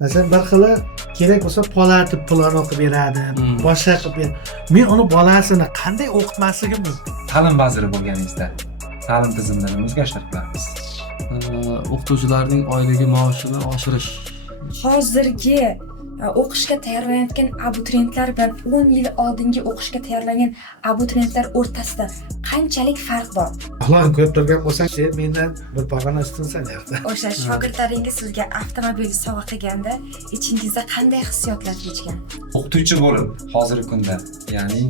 Masalan, bir xili kerak bo'lsa polatib pulon o'qib beradi, boshqa qilib beradi. Men uni bolasini qanday o'qitmasligim mumkin? Ta'lim vaziri bo'lganingizda ta'lim tizimida nima o'zgarishlar qilamiz? O'qituvchilarning oyligi maoshini oshirish. Hozirgi o'qishga tayyorlanayotgan abituriyentlar bilan 10 yil oldingi o'qishga tayyorlangan abituriyentlar o'rtasida qanchalik farq bor? Allohni ko'rib turgan bo'lsang, sen mendan bir pog'ona ustunsan yerda. O'sha shogirdlaringiz sizga avtomobil sovg'a qilganda ichingizda qanday hissiyotlar kechgan? O'qituvchi bo'lib hozirgi kunda, ya'ni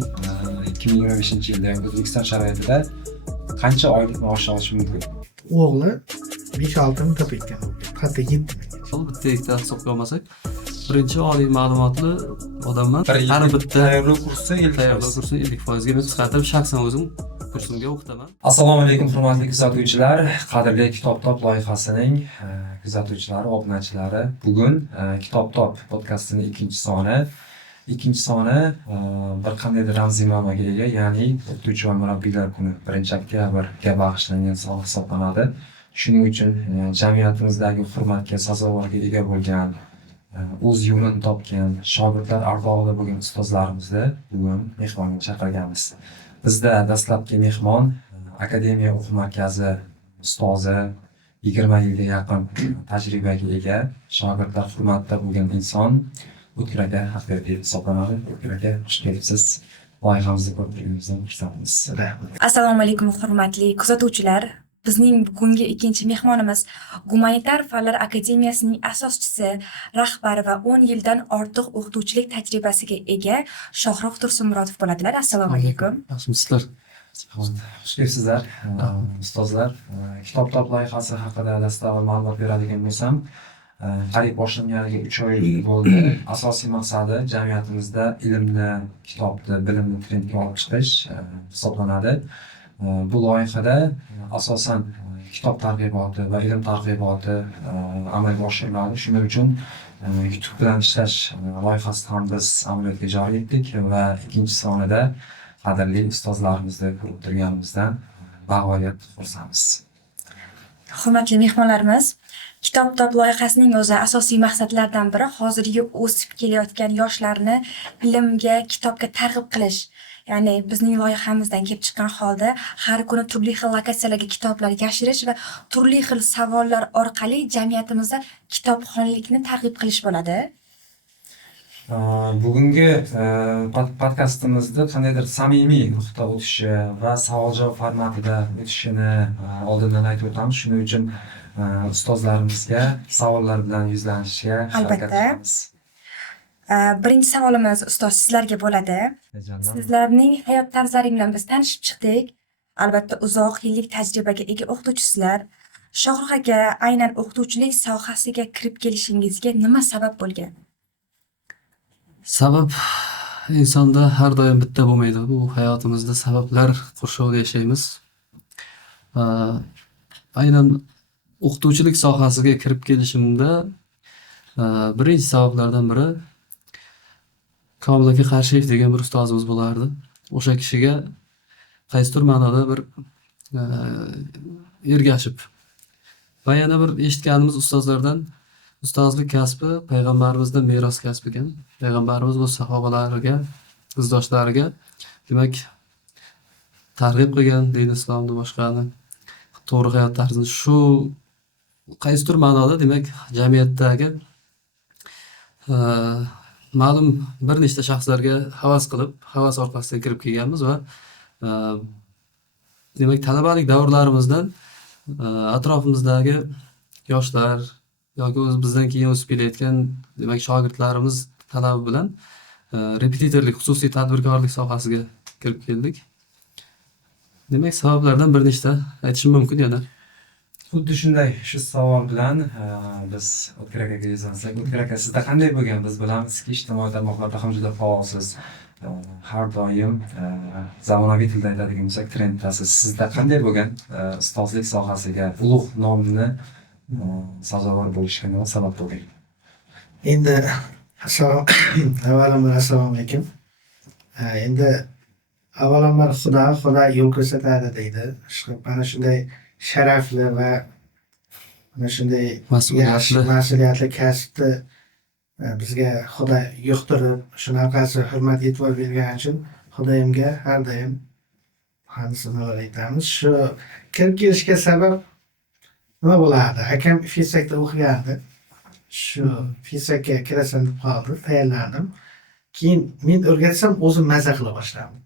2025-yilda O'zbekiston sharoitida qancha oylik maosh olish mumkin? O'g'li 5-6 ming topayotgan, hatto 7 ming. Bitta ikkita hisobga olmasak, birinchi oliy ma'lumotli odamman. Har bitta tayyorlov kursi tayyorlov kursini 50% ga qisqartirib, shaxsan o'zim kursimga o'qitaman. Assalomu alaykum hurmatli kuzatuvchilar, qadrli Kitob Top loyihasining kuzatuvchilari, obunachilari. Bugun Kitob Top podkastining ikkinchi soni bir qandaydir ramziy ma'noga ega, ya'ni o'qituvchi va murabbiylar kuni 1-oktyabrga bag'ishlangan son hisoblanadi. Shuning uchun jamiyatimizdagi hurmatga sazovorga ega bo'lgan, o'z yo'lini topgan, shogirdlar ardog'ida bo'lgan ustozlarimizni bugun mehmonga chaqirganmiz. Bizda dastlabki mehmon akademiya o'quv markazi ustozi, 20 yilga yaqin tajribaga ega, shogirdlar hurmatida bo'lgan inson O'tkir aka haqiqiy hisoblanadi. O'tkir aka, xush kelibsiz. Loyihamizni ko'rib turganingizdan xursandmiz. Assalomu alaykum hurmatli kuzatuvchilar. Bizning bugungi ikkinchi mehmonimiz Gumanitar fanlar akademiyasining asoschisi, rahbari va 10 yildan ortiq o'qituvchilik tajribasiga ega Shohruh Tursunmurodov bo'ladilar. Assalomu alaykum. Yaxshimisizlar? Xush kelibsizlar, ustozlar. Kitob Top loyihasi haqida dastlabki ma'lumot beradigan bo'lsam, qariyb boshlanganiga 3 oy bo'ldi. Asosiy maqsadi jamiyatimizda ilmni, kitobni, bilimni trendga olib chiqish hisoblanadi. Bu loyihada asosan kitob targ'iboti va ilm targ'iboti amalga oshiriladi. Shuning uchun YouTube bilan ishlash loyihasini ham biz amaliyotga joriy etdik va ikkinchi sonida qadrli ustozlarimizni ko'rib turganimizdan bag'oyat xursandmiz. Hurmatli mehmonlarimiz, Kitob Top loyihasining o'zi asosiy maqsadlaridan biri hozirgi o'sib kelayotgan yoshlarni ilmga, kitobga targ'ib qilish. Ya'ni bizning loyihamizdan kelib chiqqan holda har kuni turli xil lokatsiyalarga kitoblar yashirish va turli xil savollar orqali jamiyatimizda kitobxonlikni targ'ib qilish bo'ladi. Bugungi podkastimizda qandaydir samimiy nuqta o'tishi va savol-javob formatida o'tishini oldindan aytib o'tamiz. Shuning uchun ustozlarimizga savollar bilan yuzlanishga harakat qilamiz. Birinchi savolimiz ustoz sizlarga bo'ladi. Sizlarning hayot tarzlaring bilan biz tanishib chiqdik. Albatta uzoq yillik tajribaga ega o'qituvchisizlar. Shohruh aka, aynan o'qituvchilik sohasiga kirib kelishingizga nima sabab bo'lgan? Sabab insonda har doim bitta bo'lmaydi. Bu hayotimizda sabablar qurshovida yashaymiz. Aynan o'qituvchilik sohasiga kirib kelishimda birinchi sabablardan biri Komil aka Qarshiyev degan bir ustozimiz bo'lardi. O'sha kishiga qaysidir ma'noda bir ergashib va yana bir eshitganimiz ustozlardan ustozlik kasbi payg'ambarimizdan meros kasb ekan. Payg'ambarimiz o'z sahobalariga, izdoshlariga demak targ'ib qilgan din islomni boshqani to'g'ri hayot tarzini shu qaysidir ma'noda demak jamiyatdagi ma'lum bir nechta shaxslarga havas qilib, havas orqasidan kirib kelganmiz va demak talabalik davrlarimizdan atrofimizdagi yoshlar yoki o'z bizdan keyin o'sib kelayotgan demak shogirdlarimiz talabi bilan repetitorlik, xususiy tadbirkorlik sohasiga kirib keldik. Demak sabablardan bir nechta aytishim mumkin yana. Xuddi shunday shu savol bilan biz O'tkir akaga yuzlansak, O'tkir aka sizda qanday bo'lgan? Biz bilamizki, ijtimoiy tarmoqlarda ham juda faolsiz. Har doim zamonaviy tilda aytadigan bo'lsak, trenddasiz. Sizda qanday bo'lgan ustozlik sohasiga ulug' nomni sazovor bo'lishga nima sabab bo'lgan? Endi avvalambor assalomu alaykum. Endi avvalambor Xudo yo'l ko'rsatadi deydi. Mana shunday sharafli va mana shunday yaxshi mas'uliyatli kasbni bizga Xudo yuqtirib, shunaqasi hurmat e'tibor bergani uchun Xudoyimga har doim hamd sanolar aytamiz. Shu kirib kelishga sabab nima bo'lardi? Akam fizikda o'qigandi. Shu fizikga kirasan deb qoldi, tayyorlandim. Keyin men o'rgatsam o'zim maza qila boshladim.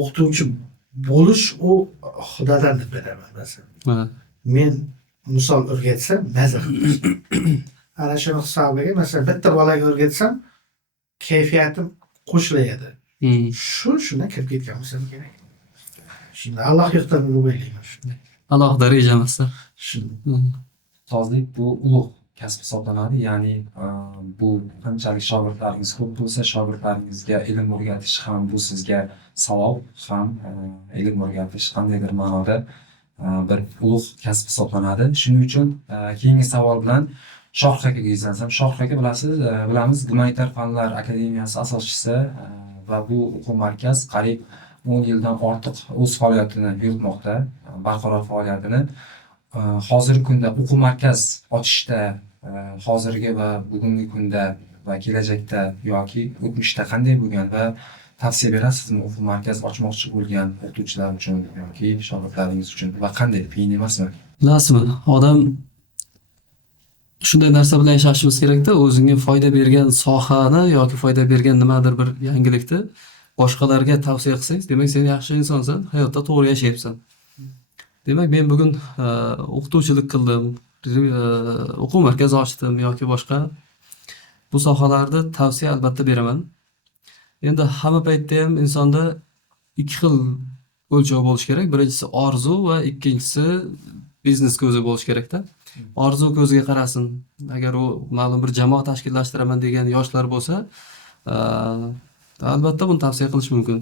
O'qituvchi bo'lish u Xudodan deb bilaman masalan. Men misol o'rgatsam maza qilib ana shuni hisobiga masalan bitta bolaga o'rgatsam kayfiyatim qo'shiladi. Shundan kirib ketgan bo'lsam kerak. Shunda Alloh yuqtirdi deb o'ylayman. Alohida reja emasda. Ustozlik bu ulug' kasb hisoblanadi. Ya'ni bu qanchalik shogirdlaringiz ko'p bo'lsa, shogirdlaringizga ilm o'rgatish ham bu sizga savob, ham ilm o'rgatish qandaydir ma'noda bir ulug' kasb hisoblanadi. Shuning uchun keyingi savol bilan Shohruh akaga yuzlansam. Shohruh aka bilamiz, Gumanitar fanlar akademiyasi asoschisi va bu o'quv markaz qariyb 10 yildan ortiq o'z faoliyatini yuritmoqda, barqaror faoliyatini. Hozirgi kunda o'quv markaz ochishda, hozirgi va bugungi kunda va kelajakda yoki o'tmishda qanday bo'lgan va tavsiya berasizmi o'quv markaz ochmoqchi bo'lgan o'qituvchilar uchun yoki shogirdlaringiz uchun va qanday, qiyin emasmi? Bilasizmi, odam shunday narsa bilan yashashimiz kerakda, o'zingga foyda bergan sohani yoki foyda bergan nimadir bir yangilikni boshqalarga tavsiya qilsang, demak sen yaxshi insonsan, hayotda to'g'ri yashayapsan. Demak, men bugun o'qituvchilik qildim, o'quv markazi ochdim yoki boshqa bu sohalarda tavsiya albatta beraman. Endi hamma paytda ham insonda ikki xil o'lchov bo'lishi kerak. Birinchisi orzu va ikkinchisi biznes ko'zi bo'lishi kerakda. Orzu ko'ziga qarasin. Agar u ma'lum bir jamoa tashkillashtiraman degan yoshlar bo'lsa, albatta buni tavsiya qilish mumkin.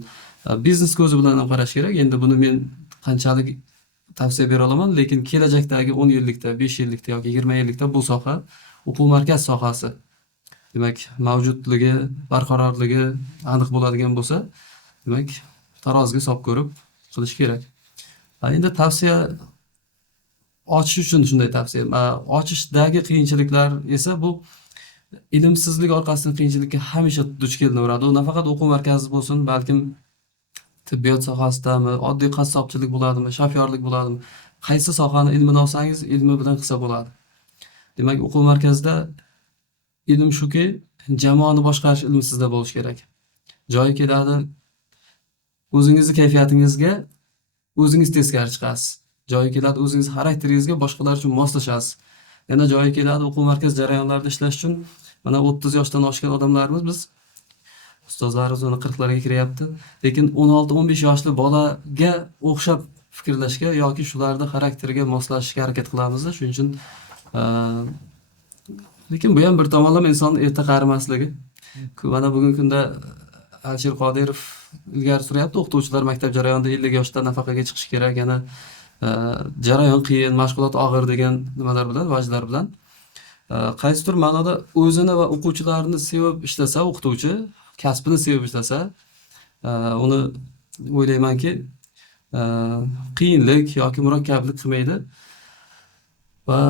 Biznes ko'zi bilan ham qarash kerak. Endi buni men qanchalik tavsiya bera olaman, lekin kelajakdagi 10 yillikda, 5 yillikda yoki 20 yillikda bu soha o'quv markaz sohasi. Demak, mavjudligi, barqarorligi aniq bo'ladigan bo'lsa, demak, taroziga solib ko'rib qilish kerak. Endi tavsiya ochish uchun shunday tavsiya. Ochishdagi qiyinchiliklar esa bu ilmsizlik orqasidan qiyinchilikka hamisha duch kelinaveradi. U nafaqat o'quv markazi bo'lsin, balkim tibbiyot sohasidami, oddiy qassobchilik bo'ladimi, shofyorlik bo'ladimi, qaysi sohani ilmini olsangiz, ilmi bilan qilsa bo'ladi. Demak, o'quv markazida ilm shuki, jamoani boshqarish ilmi sizda bo'lishi kerak. Joyi keladi, o'zingizning kayfiyatingizga o'zingiz teskari chiqasiz. Joyi keladi, o'zingiz xarakteringizga boshqalar uchun moslashasiz. Yana joyi keladi, o'quv markaz jarayonlarida ishlash uchun mana 30 yoshdan oshgan odamlarimiz biz ustozlarimiz uni 40larga kiryapti. Lekin 16-15 yoshli bolaga o'xshab fikrlashga yoki shularning xarakteriga moslashishga harakat qilamiz. Shuning uchun lekin bu ham bir tomonlama insonni erta qarimasligi. Mana bugungi kunda Alisher Qodirov ilgari suryapti, o'qituvchilar maktab jarayonida 50 yoshda nafaqaga chiqish kerak, yana jarayon qiyin, mashg'ulot og'ir degan nimalar bilan, vajlar bilan. Qaysidir ma'noda o'zini va o'quvchilarini sevib ishlasa, o'qituvchi kasbini sevib ishlasa, uni o'ylaymanki, qiyinlik yoki murakkablik qilmaydi va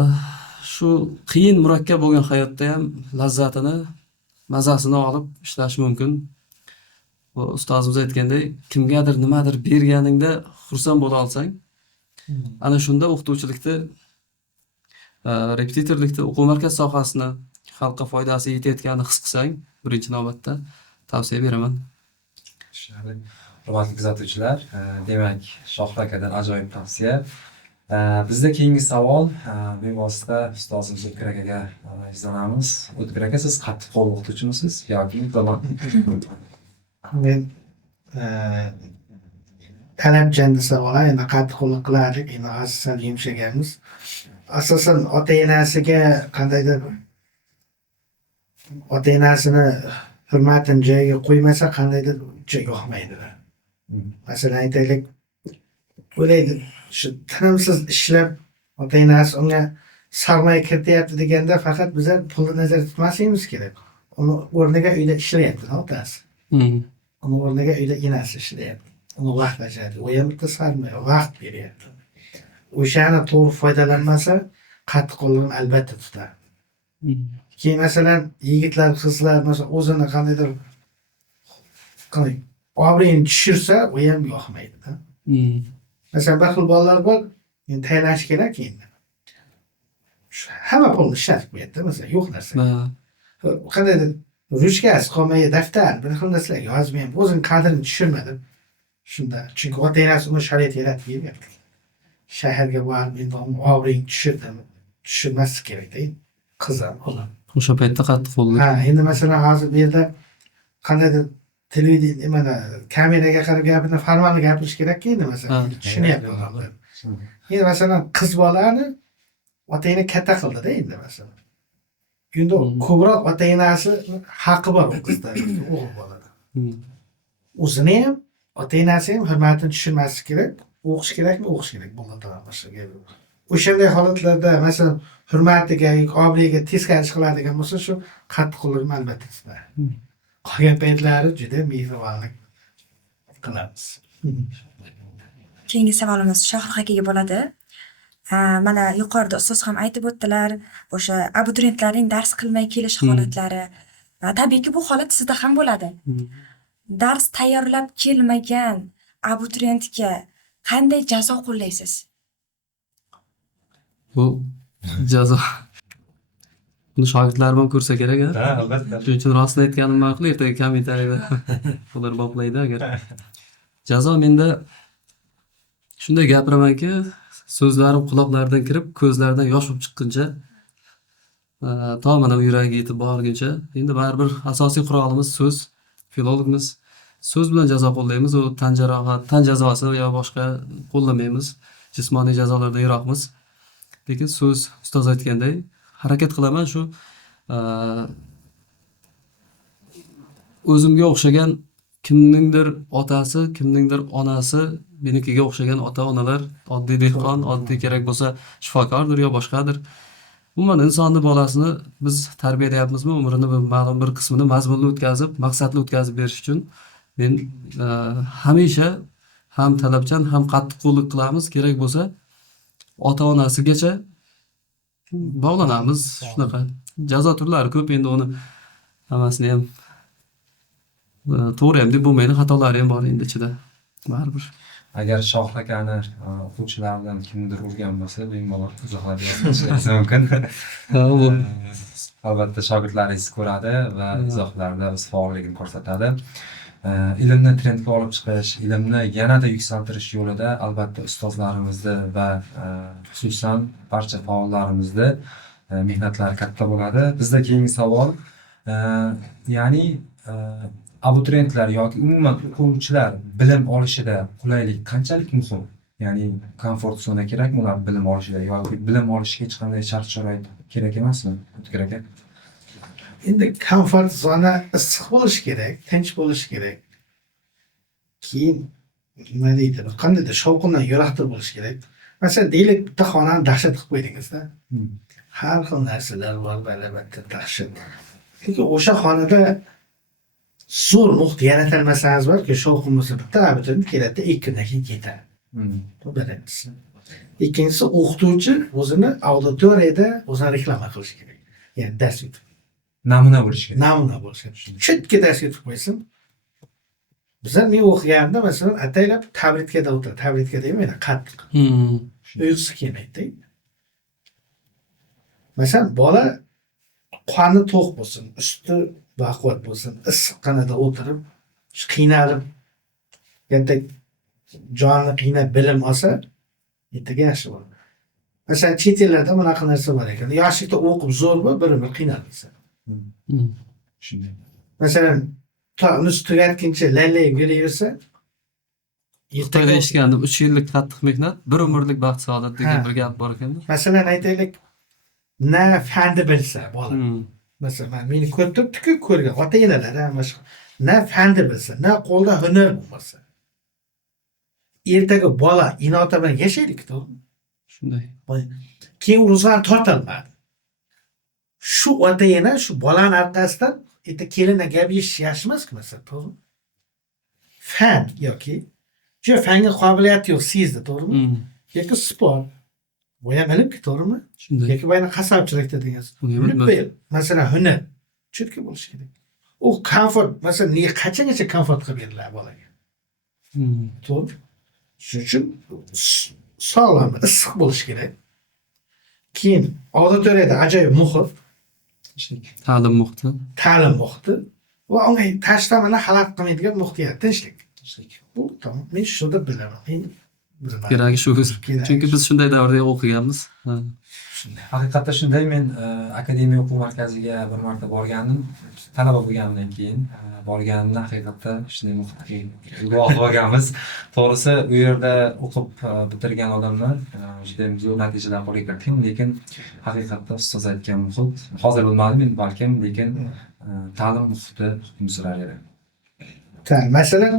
shu qiyin murakkab bo'lgan hayotda ham lazzatini, mazasini olib ishlash mumkin. Bu ustozimiz aytgandek, kimgadir nimadir berganingda xursand bo'la olsang, ana shunda o'qituvchilikda, repetitorlikda, o'quv markaz sohasini xalqqa foydasi yetayotganini his qilsang, birinchi navbatda tavsiya beraman. Hurmatli kuzatuvchilar, demak, Shohruh akadan ajoyib tavsiya. Bizda keyingi savol bevosita ustozimiz O'tkir akaga yuzlanamiz. O'tkir aka, siz qattiq qo'l o'qituvchimisiz yoki Men talabchan desa bo'lar, endi qattiqqo'llik qilardik, endi asosan yumshaganmiz. Asosan ota-onasiga qandaydir ota-onasini hurmatini joyiga qo'ymasa, qandaydir yoqmaydi. Masalan, aytaylik, o'ylaydi, shu tinimsiz ishlab ota-onasi unga sarmoya kirityapti deganda faqat bizlar pulni nazarda tutmasligimiz kerak. Uni o'rniga uyda ishlayapti otasi. Uni o'rniga uyda enasi ishlayapti. Uni vaqt ajratadi. U ham bitta sarmoya, vaqt beryapti. O'shani to'g'ri foydalanmasa, qattiqqo'lligini albatta tutadi. Keyin masalan yigitlar, qizlar masalan o'zini qandaydir qanday obro'yini tushirsa, u ham yoqmaydi-da. Masalan, bir xil bolalar bor, endi taylanish kerak endi. Hamma pulni ishlatib qo'yadi-da, masalan, yo'q narsa. Qandaydir ruchkasi qolmay, daftar, bir xil narsalar yozmayapti, o'zini qadrini tushirmadi. Shunda, chunki ota-onasi uni sharoit yaratib bermayapti. Shaharga borib, endi obro'yini tushirmaslik kerak-da. Qizim, o'g'lim. O'sha paytda qattiq qo'llik. Ha, endi masalan hozir bu yerda qandaydir televideniya mana kameraga qarab gapini formal gapirish kerak-ku endi masalan. Tushunyapti odamlar. Endi masalan qiz bolani ota-ona katta qildida endi masalan. Endi ko'proq ota-onasi haqqi bor u qizda, o'g'il bolada. O'zini ham ota-onasi ham hurmatini tushirmaslik kerak. O'qish kerakmi? O'qish kerak bo'ladi boshqa. O'shanday holatlarda masalan hurmatiga, obro'yiga teskari qiladigan bo'lsa, shu qattiqqo'llik albatta sizda. Qolgan paytlari juda mehribonlik qilamiz. Keyingi savolimiz Shohrux akaga bo'ladi. Mana yuqorida ustoz ham aytib o'tdilar, o'sha abituriyentlarning dars qilmay kelish holatlari. Tabiiyki bu holat sizda ham bo'ladi. Dars tayyorlab kelmagan abituriyentga qanday jazo qo'llaysiz? Bu jazo. Buni shogirdlarim ham ko'rsa kerak, ha? Ha, albatta. Shuning uchun rostini aytganim ma'qul, ertaga kommentariyada ular boplaydi agar. Jazo menda shunday gapiramanki, so'zlarim quloqlaridan kirib, ko'zlaridan yosh bo'lib chiqquncha, to mana yuragiga yetib borguncha, endi baribir asosiy qurolimiz so'z, filologimiz. So'z bilan jazo qo'llaymiz, u tan jarohat, tan jazosi yo boshqa qo'llamaymiz. Jismoniy jazolardan yiroqmiz. Lekin so'z ustoz aytganday harakat qilaman shu o'zimga o'xshagan kimningdir otasi, kimningdir onasi, menikiga o'xshagan ota-onalar, oddiy dehqon, oddiy kerak bo'lsa shifokordir yo boshqadir. Umuman insonni bolasini biz tarbiyalayapmizmi, umrini ma'lum bir qismini mazmunli o'tkazib, maqsadli o'tkazib berish uchun men hamisha ham talabchan, ham qattiqqo'llik qilamiz, kerak bo'lsa ota-onasigacha bog'lanamiz. Shunaqa jazo turlari ko'p, endi uni hammasini ham to'g'ri ham deb bo'lmaydi, xatolari ham bor endi ichida. Baribir. Agar Shohrux akani o'quvchilardan kimdir urgan bo'lsa, bemalol izohlab yozishingiz mumkin. Albatta shogirdlaringiz ko'radi va izohlarda o'z faolligini ko'rsatadi. Ilmni trendga olib chiqish, ilmni yanada yuksaltirish yo'lida albatta ustozlarimizni va xususan barcha faollarimizni mehnatlari katta bo'ladi. Bizda keyingi savol, ya'ni abituriyentlar yoki umuman o'quvchilar bilim olishida qulaylik qanchalik muhim? Ya'ni komfort zona kerakmi ular bilim olishida yoki bilim olishga hech qanday shart-sharoit kerak emasmi? O'tkir aka? Endi komfort zona issiq bo'lishi kerak, tinch bo'lishi kerak. Keyin nima deydi, qandaydir shovqindan yiroqda bo'lishi kerak. Masalan, deylik bitta xonani dahshat qilib qo'ydingizda. Har xil narsalar bor, albatta dahshat. Lekin o'sha xonada zo'r muhit yaratolmasangiz balki shovqin bo'lsa, bitta abituriyent keladi, 2 kundan keyin ketadi. Bu birinchisi. Ikkinchisi, o'qituvchi o'zini auditoriyada o'zini reklama qilishi kerak. Ya'ni dars yutib. Namuna bo'lishi kerak. Namuna bo'lishi kerak. Chutga dars yutib qo'ysin. Bizlar men o'qiganimda masalan ataylab tabritkada o'tiradi. Tabritka demaydi, qattiq. Uyqusi kelmaydi. Masalan, bola qoni to'q bo'lsin, usti baquvvat bo'lsin, issiqqanada o'tirib, qiynalib, erta jonni qiynab bilim olsa, ertaga yaxshi bo'ladi. Masalan, chet ellarda bunaqa narsa bor ekan. Yoshlikda o'qib zo'r bo'lib, bir qiynalsa. Shunday. Masalan, nus tugatguncha lallayib yuraversa, Xitoyda eshitgandim, 3 yillik qattiq mehnat, bir umrlik baxt saodat degan bir gap bor ekan. Masalan, aytaylik, na fanni bilsa bola. Masalan, meni ko'rib turibdi-ku, ko'rgan ota-onalar ham na fanni bilsa, na qo'lda hunar bo'lmasa. Ertaga bola inota bilan yashaydi-ku, to'g'rimi? Shunday. Keyin ro'zg'or tortolmadi. Shu ota-ona shu bolani orqasidan erta kelinga gap eshish yaxshi emas-ku, masalan, to'g'rimi? Fan yoki fanga qobiliyati yo'q, sezdi, to'g'rimi? Yoki sport. Bu ham ilmki, to'g'rimi? Shunday. Yoki bayna qassobchilikda degansiz. Uni ham Bilib bilmadim. qo'yib, masalan, hunar chutki bo'lishi kerak. U komfort, masalan, qachongacha komfort qilib beriladi bolaga? To'g'ri. Shuning uchun sog'lom, issiq bo'lishi kerak. Keyin auditoriyada ajoyib muhit, Ta'lim muhiti. ta'lim muhiti va unga tashlamani xalaqit qilmaydigan muhit yarat, tinchlik. Bu tamom. Men shuni bilaman. Men bilaman. Keragi shu o'zi. Keragi Chunki biz shunday davrda o'qiganmiz. Ha. Haqiqatda shunday. Men akademiya o'quv markaziga bir marta borgandim. Talaba bo'lganimdan keyin borganimda haqiqatda shunday muhitga guvoh bo'lganmiz. To'g'risi u yerda o'qib bitirgan odamlar juda zo'r natijalar qo'lga kiritgan, lekin haqiqatda ustoz aytgan muhit hozir bilmadim men, balkim, lekin ta'lim muhiti hukm surar edi. Masalan,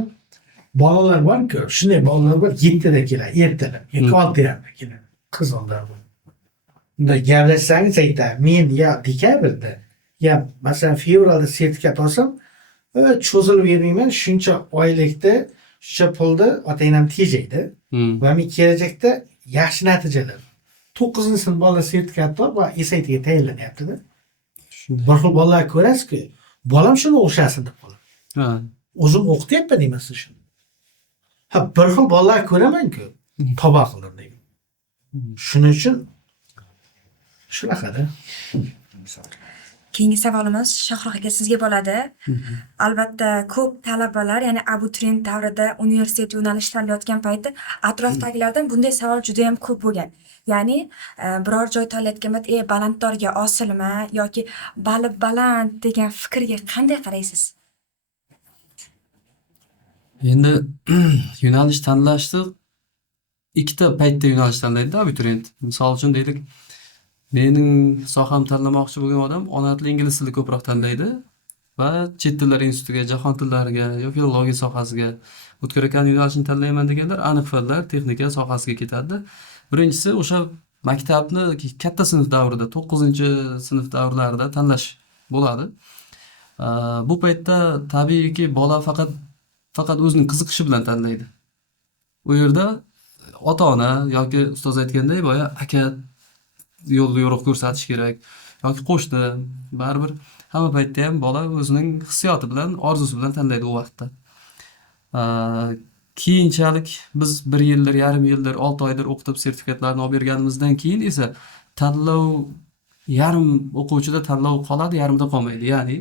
bolalar bor-ku, shunday bolalar bor, 7da keladi, ertalab, yoki 6da keladi. Qiz oldilar. Unda gaplashsangiz aytadi, men ya dekabrda, ya masalan fevralda sertifikat olsam, cho'zilib yurmayman, shuncha oylikda, shuncha pulni ota-onam tejaydi va men kelajakda yaxshi natijalar. 9-sinf bola sertifikat olib va SATga tayyorlanyapti-da. Shunday. Bir xil bolalar ko'rasiz-ku, bolam shuni o'xshasin deb qoladi. Ha. O'zim o'qityapman emasmi shuni. Ha, bir xil bolalar ko'raman-ku, tavba qildim deyman. Shuning uchun shunaqada. Keyingi savolimiz Shohruh aka sizga bo'ladi. Albatta, ko'p talabalar, ya'ni abituriyent davrida universitet yo'nalishi tanlayotgan payti atrofdagilardan bunday savol juda ham ko'p bo'lgan. Ya'ni biror joy tanlayotgan payt, balanddorga osilma yoki bali baland degan fikrga qanday qaraysiz? Endi yo'nalish tanlashda ikkita paytda yo'nalish tanlaydi abituriyent. Misol uchun deylik, mening soham tanlamoqchi bo'lgan odam ona tili ingliz tilini ko'proq tanlaydi va chet tillar institutiga, jahon tillariga yoki filologiya sohasiga, o'tkir ekan yo'nalishni tanlayman deganlar aniq fanlar, texnika sohasiga ketadi. Birinchisi o'sha maktabni katta sinf davrida, 9-sinf davrlarida tanlash bo'ladi. Bu paytda tabiiyki bola faqat o'zining qiziqishi bilan tanlaydi. U yerda ota-ona yoki ustoz aytganday boya aka yo'l yo'riq ko'rsatish kerak yoki qo'shni, baribir hamma paytda ham bola o'zining hissiyoti bilan, orzusi bilan tanlaydi u vaqtda. Keyinchalik biz 1 yildir, yarim yildir, 6 oydir o'qitib sertifikatlarni olib berganimizdan keyin esa tanlov yarim o'quvchida tanlov qoladi, yarimda qolmaydi. Ya'ni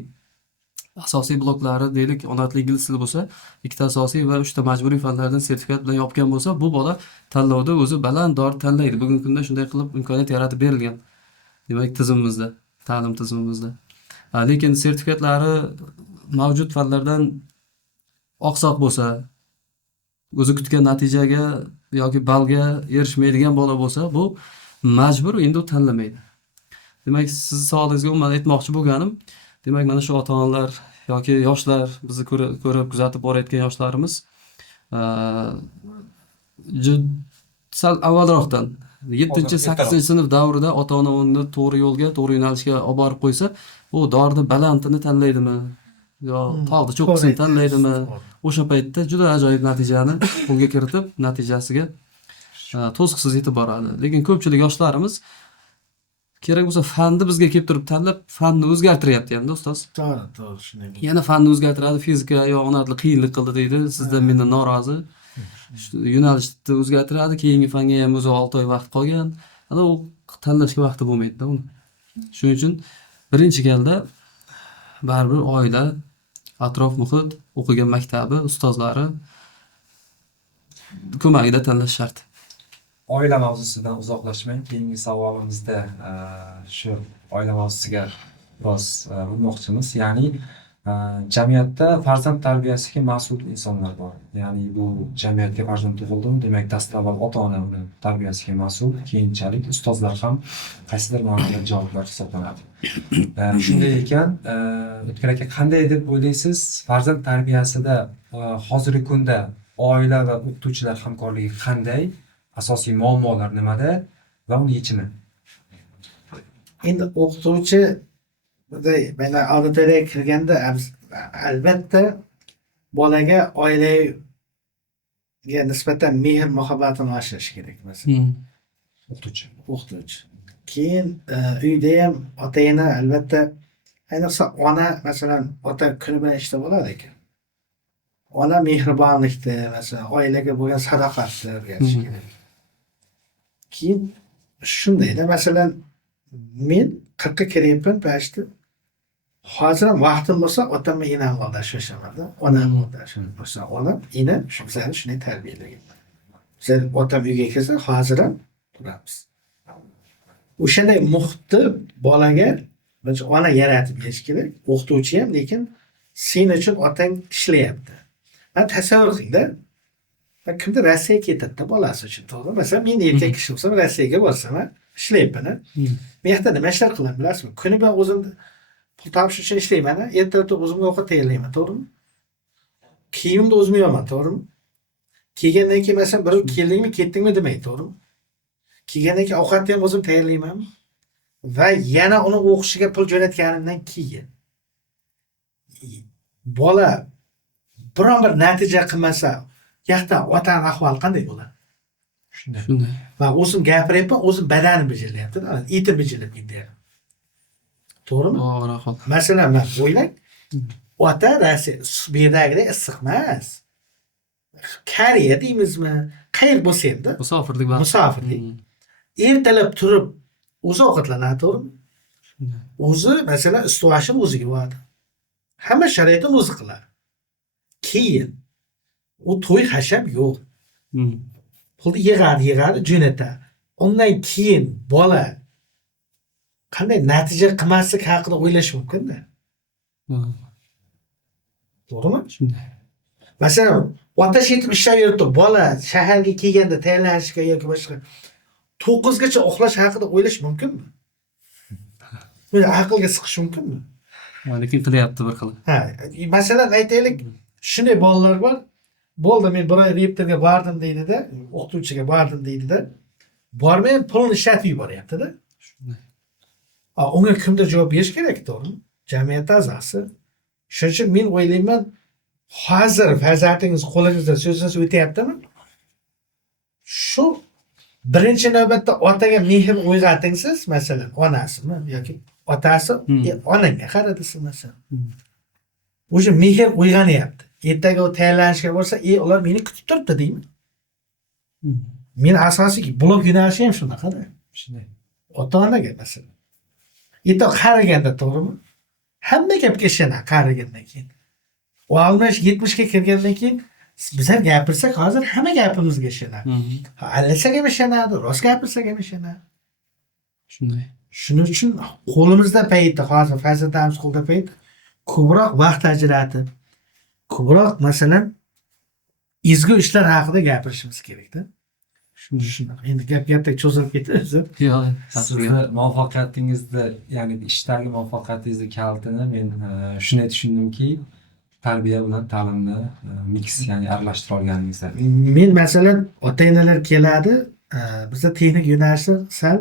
asosiy bloklari deylik, ona tili ingliz tili bo'lsa, 2ta asosiy va 3ta majburiy fanlardan sertifikat bilan yopgan bo'lsa, bu bola tanlovda o'zi balanddor tanlaydi. Bugungi kunda shunday qilib imkoniyat yaratib berilgan. Demak, tizimimizda, ta'lim tizimimizda. Lekin sertifikatlari mavjud fanlardan oqsoq bo'lsa, o'zi kutgan natijaga yoki ballga erishmaydigan bola bo'lsa, bu majbur endi u tanlamaydi. Demak, siz savolingizga umuman aytmoqchi bo'lganim, demak, mana shu ota-onalar yoki yoshlar, bizni ko'rib kuzatib borayotgan yoshlarimiz sal avvalroqdan 7-8-sinf davrida ota-ona uni to'g'ri yo'lga, to'g'ri yo'nalishga olib borib qo'ysa, u dorni balandini tanlaydimi yo tog'ni cho'qqisini tanlaydimi? O'sha paytda juda ajoyib natijani qo'lga kiritib, natijasiga to'siqsiz yetib boradi. Lekin ko'pchilik yoshlarimiz kerak bo'lsa fanni bizga kelib turib tanlab, fanni o'zgartiryapti endi ustoz. To'g'ri, shunday. Yana fanni o'zgartiradi, fizika yo ona tili qiyinlik qildi deydi, sizdan mendan norozi. Yo'nalishni o'zgartiradi, keyingi fanga ham o'zi 6 oy vaqt qolgan. Ana u tanlashga vaqti bo'lmaydi-da uni. Shuning uchun birinchi galda baribir oila, atrof muhit, o'qigan maktabi, ustozlari ko'magida tanlash shart. Oila mavzusidan uzoqlashmang. Keyingi savolimizda shu oila mavzusiga biroz o'tmoqchimiz. Ya'ni jamiyatda farzand tarbiyasiga mas'ul insonlar bor. Ya'ni bu jamiyatga farzand tug'ildi, demak dastavval ota-ona uni tarbiyasiga mas'ul, keyinchalik ustozlar ham qaysidir ma'noda javobgar hisoblanadi. Shunday ekan, O'tkir aka, qanday deb o'ylaysiz, farzand tarbiyasida hozirgi kunda oila va o'qituvchilar hamkorligi qanday? Asosiy muammolar nimada va uni yechimi? Endi o'qituvchi mana auditoriyaga kirganda albatta bolaga oilaga nisbatan mehr muhabbatini oshirish kerak masalan. O'qituvchi. o'qituvchi. Keyin uyda ham ota-ona albatta, ayniqsa ona masalan ota kuni bilan ishda bo'ladi ekan. Ona mehribonlikni, masalan, oilaga bo'lgan sadoqatni o'rgatish kerak. Keyin shundayda masalan men 40 ga kiryapman pashti. Hozir ham vaqtim bo'lsa otam bilan enam oldashmashamanda, onam oldashim bo'lsa, onam, enam bizlarni shunday tarbiyalagan. Bizlar otam uyga kelsa hozir ham turamiz. O'shanday muhitni bolaga birinchi ona yaratib berish kerak. O'qituvchi ham, lekin sen uchun otang ishlayapti. Mana tasavvur qiling-da. Kimdir Rossiyaga ketadi bolasi uchun, to'g'ri? Masalan, men erkak kishi bo'lsam Rossiyaga borsam, ishlayapman. Men yerda nima ishlar qilaman bilasizmi? Kuni bilan o'zimni pul topish uchun ishlayman, ertalab o'zimga ovqat tayyorlayman, to'g'rimi? Kiyimimni o'zim yozaman, to'g'rimi? Kelgandan keyin masalan birov keldingmi, ketdingmi demaydi, to'g'rimi? Kelgandan keyin ovqatni ham o'zim tayyorlayman va yana uni o'qishiga pul jo'natganimdan keyin bola biron bir natija qilmasa, yoqda otaning ahvoli qanday bo'ladi? Shunday. Va o'zim gapiryapman, o'zim badanim bijilyapti, etim bijilib ketyapti. To'g'rimi? Og'ir ahvol. Masalan, men o'ylang, ota Rossiya bu yerdagidek issiq emas. Koreya deymizmi? Qayer bo'lsa ham-da, Musofirlik bor. musofirlik. Ertalab turib o'zi ovqatlanadi, to'g'rimi? O'zi masalan ustuvashini o'ziga oladi. Hamma sharoitini o'zi qiladi. Keyin u to'y hasham yo'q. Pulni yig'adi, jo'natadi. Undan keyin bola qanday natija qilmaslik haqida o'ylash mumkin-da. To'g'rimi? Shunday. Masalan, ota yetib ishlab yuribdi, bola shaharga kelganda tayyorlanishga yoki boshqa 9 gacha uxlash haqida o'ylash mumkinmi? Buni aqlga siqish mumkinmi? Lekin qilyapti bir xil. Ha, masalan aytaylik, shunday bolalar bor. Bo'ldi, men bir oy reptorga bordim deydi-da, o'qituvchiga bordim deydi-da. Bormay pulni ishlatib yuboryapti-da. Shunday. Unga kimdir javob berish kerak, to'g'rimi? Jamiyat a'zosi. Shuning uchun men o'ylayman, hozir farzandingiz qo'lingizda so'zingiz o'tyaptimi? Shu birinchi navbatda otaga mehr uyg'oting siz, masalan, onasimi yoki otasi, onangga qaradisiz masalan. O'sha mehr uyg'onyapti. Ertaga u tayyorlanishga bo'lsa, ular meni kutib turibdi deymi? Men asosiy blog yo'nalishi ham shunaqa-da. Shunday. Ota-onaga masalan. Erta qaraganda, to'g'rimi? Hamma gapga ishonadi qaragandan keyin. 60-70 ga kirgandan keyin bizlar gapirsak, hozir hamma gapimizga ishonadi. Albatta ham ishonadi, rost gapirsak ham ishonadi. Shunday. Shuning uchun qo'limizda payti, hozir farzandlarimiz qo'lida payti, ko'proq vaqt ajratib, ko'proq masalan ezgu ishlar haqida gapirishimiz kerak-da. Shunaqa. Endi gap-gapdek cho'zilib ketdi. Yo'q, Sizni muvaffaqiyatingizda, ya'ni ishdagi muvaffaqiyatingizni kalitini men shunday tushundimki, tarbiya bilan ta'limni mix, ya'ni aralashtirib olganingizda. Men masalan ota-onalar keladi, bizda texnik yo'nalishlar sal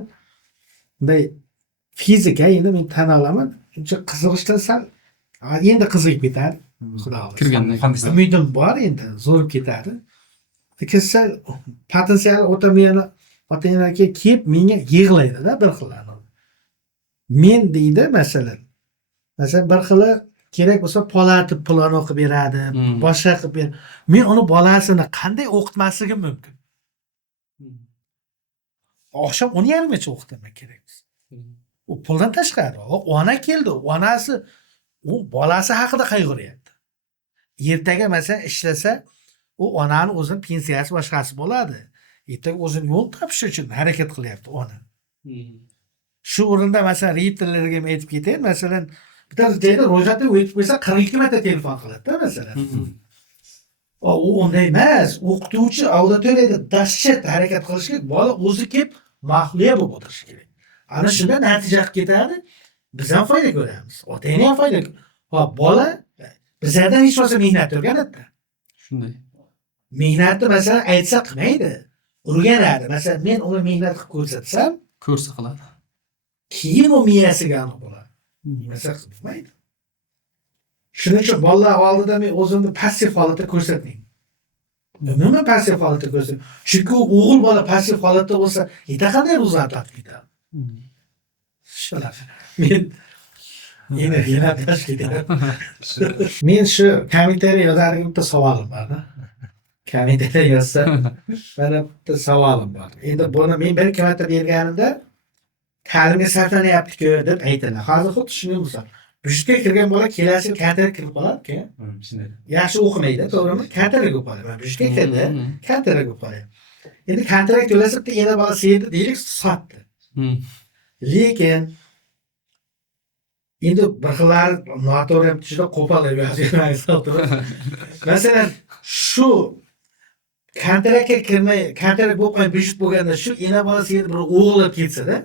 bunday fizika, endi men tan olaman, uncha qiziqishdan sal endi qiziqib ketadi. Xudo xohlasa. kirgandan keyin. Umidim bor, endi zo'rib ketadi. Lekin sal potensial ota-onalarga kelib menga yig'laydi-da bir xillarni. Men deydi masalan bir xili kerak bo'lsa polatib pulini o'qib beradi, boshqa qilib beradi. Men uni bolasini qanday o'qitmasligim mumkin? Oqshom 10:30gacha o'qitaman kerak. U puldan tashqari, ona keldi, onasi u bolasi haqida qayg'uryapti. Ertaga masalan ishlasa, u onani o'zini pensiyasi boshqasi bo'ladi. Ertaga o'zini yo'l topish uchun harakat qilyapti ona. Shu o'rinda masalan reyterlarga ham aytib ketay, masalan bitta joyda ro'yxatdan o'tib qo'ysa 42 marta telefon qiladi-da masalan. U unday emas, o'qituvchi auditoriyada dahshat harakat qilishga bola o'zi kelib mahliya bo'lib o'tirishi kerak. Ana shunda natija qilib ketadi. Biz ham foyda ko'ramiz. Ota-ona ham foyda. Bola bizlardan hech narsa mehnat o'rganadi. Shunday. Mehnatni masalan aytsa qilmaydi. O'rganadi. Masalan, men uni mehnat qilib ko'rsatsam, Ko'rsa qiladi. keyin u miyasiga aniq bo'ladi. Masalan, qilmaydi. Shuning uchun bolalar oldida men o'zimni passiv holatda ko'rsatmayman. umuman passiv holatda ko'rsin. Chunki u o'g'il bola passiv holatda bo'lsa, hech qanday rezultat ketadi. Shular. Men yana tash ketyapman. Men shu kommentariy yozadigan bitta savolim bor. Kommentariy yozsa, mana bitta savolim bor. Endi buni men bir marta berganimda ta'limga sarflanyapti-ku deb aytdilar. Hozir xuddi shunday misol. Budjetga kirgan bola kelasi yil kontrakt kirib qoladi-ku. Shunday. Yaxshi o'qimaydi, to'g'rimi? Kontrakt bo'lib qoladi. Mana budjetga kirdi, kontrakt bo'lib qoladi. Endi kontrakt to'lasibdi, yana bola sevdi, deylik, sotdi. Lekin endi bir xillar noto'g'ri ham juda qo'pol yozgan. Masalan, shu kontraktga kirmay, kontrakt bo'lib qolgan budjet bo'lganda shu ena bola sevdi bir o'g'il ketsa-da,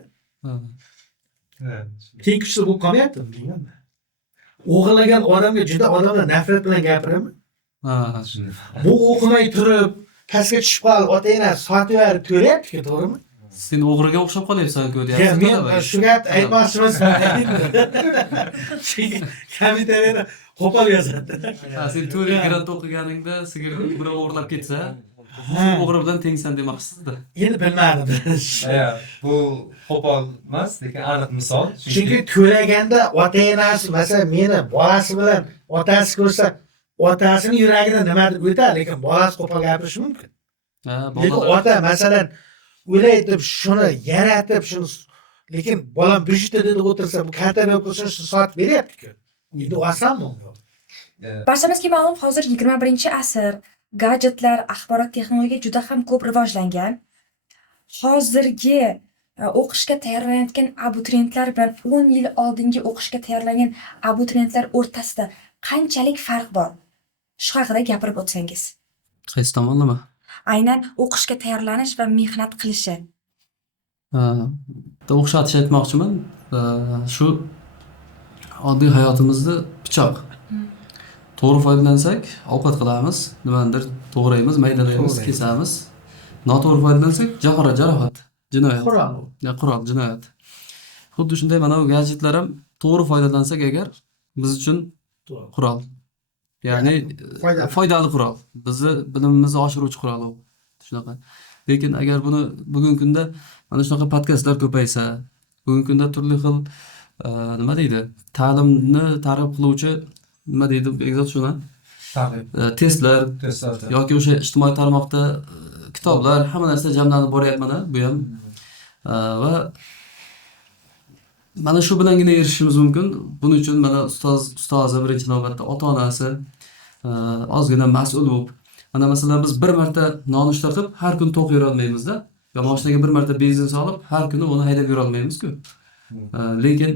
teng kuchli bo'lib qolmayaptimi deyman. O'g'illagan odamga juda odamlar nafrat bilan gapiraman. Shunday. Bu o'qimay turib, pastga tushib qolib, ota-ona sotib yuborib to'layapti-ku, to'g'rimi? Sen o'g'riga o'xshab qolyapsan-ku deyapsiz. Men shu gapni aytmoqchiman. Kommentariyada qo'pol yozadi. Sen 4 yil grant o'qiganingda sigir birov o'g'irlab ketsa, o'g'ri bilan tengsan demoqchisizda. Endi bilmadim. Bu qo'pol emas, lekin aniq misol. Chunki to'laganda ota-onasi, masalan, meni bolasi bilan otasi ko'rsa, otasini yuragida nimadir o'tadi, lekin bolasi qo'pol gapirishi mumkin. Lekin ota masalan o'ylaydi shuni yaratib shuni, lekin bolam budjetda deb o'tirsa, bu kontrakt bo'lsa shuni sotib beryapti-ku. Endi osanmi? Barchamizga ma'lum, hozir 21-asr, gadjetlar, axborot texnologiya juda ham ko'p rivojlangan. Hozirgi o'qishga tayyorlanayotgan abituriyentlar bilan 10 yil oldingi o'qishga tayyorlangan abituriyentlar o'rtasida qanchalik farq bor? Shu haqida gapirib o'tsangiz. Qaysi tomonlama? Aynan o'qishga tayyorlanish va mehnat qilishi. O'xshatish aytmoqchiman. Shu oddiy hayotimizda pichoq. To'g'ri foydalansak, ovqat qilamiz, nimadir to'g'raymiz, maydalaymiz, kesamiz. Noto'g'ri foydalansak, jarohat, jinoyat. Qurol, jinoyat. Xuddi shunday mana bu gadjetlar ham to'g'ri foydalansak agar biz uchun qurol. Ya'ni foydali qurol. Bizni bilimimizni oshiruvchi qurol u. Shunaqa. Lekin agar buni bugungi kunda mana shunaqa podkastlar ko'paysa, bugungi kunda turli xil nima deydi? Ta'limni targ'ib qiluvchi nima deydi? Egzot shuni. Testlar yoki o'sha ijtimoiy tarmoqda kitoblar, hamma narsa jamlanib boryapti bu ham. Va mana shu bilangina erishishimiz mumkin. Buning uchun mana ustozi birinchi navbatda ota-onasi ozgina mas'ul bo'lib, mana masalan biz bir marta nonushta qilib har kun to'q yura olmaymiz-da. Ya mashinaga bir marta benzin solib har kuni uni haydab yura olmaymiz-ku. Lekin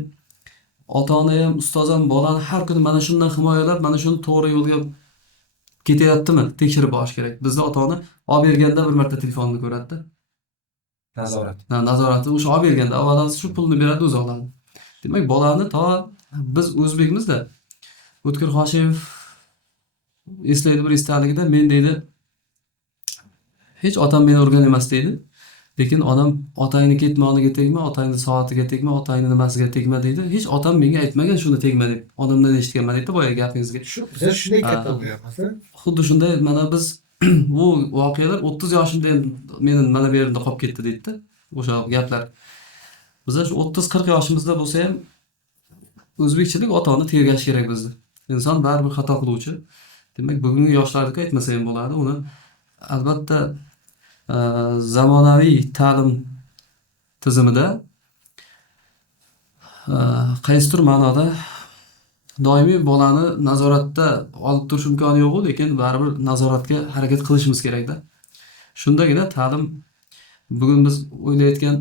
ota-ona ham, ustoz ham bolani har kuni mana shundan himoyalab, mana shuni to'g'ri yo'lga ketyaptimi tekshirib borish kerak. Bizda ota-ona olib berganda bir marta telefonni ko'radi-da. Nazorati o'sha olib berganda avvaldan shu pulni beradi, o'zi oladi. Demak, bolani to biz o'zbekmizda. O'tkir Hoshiyev eslaydi bir esdaligida, men deydi, hech otam meni urgan emas deydi. Lekin onam otangni ketmoniga tegma, otangni soatiga tegma, otangni nimasiga tegma deydi. Hech otam menga aytmagan shuni tegma deb. Onamdan eshitganman deydi boya gapingizga. Biz shunday katta bo'lganmiz. Xuddi shunday mana biz bu voqealar 30 yoshimda meni mana bu yerimda qolib ketdi deydi. O'sha gaplar. Biz shu 30-40 yoshimizda bo'lsa ham o'zbekchilik ota-ona tergash kerak bizda. Inson baribir xato qiluvchi. Demak, bugungi yoshlarga aytmasa ham bo'ladi. Uni albatta zamonaviy ta'lim tizimida qaysidir ma'noda doimiy bolani nazoratda olib turish imkoni yo'q, lekin baribir nazoratga harakat qilishimiz kerak-da. Shundagina ta'lim bugun biz o'ylayotgan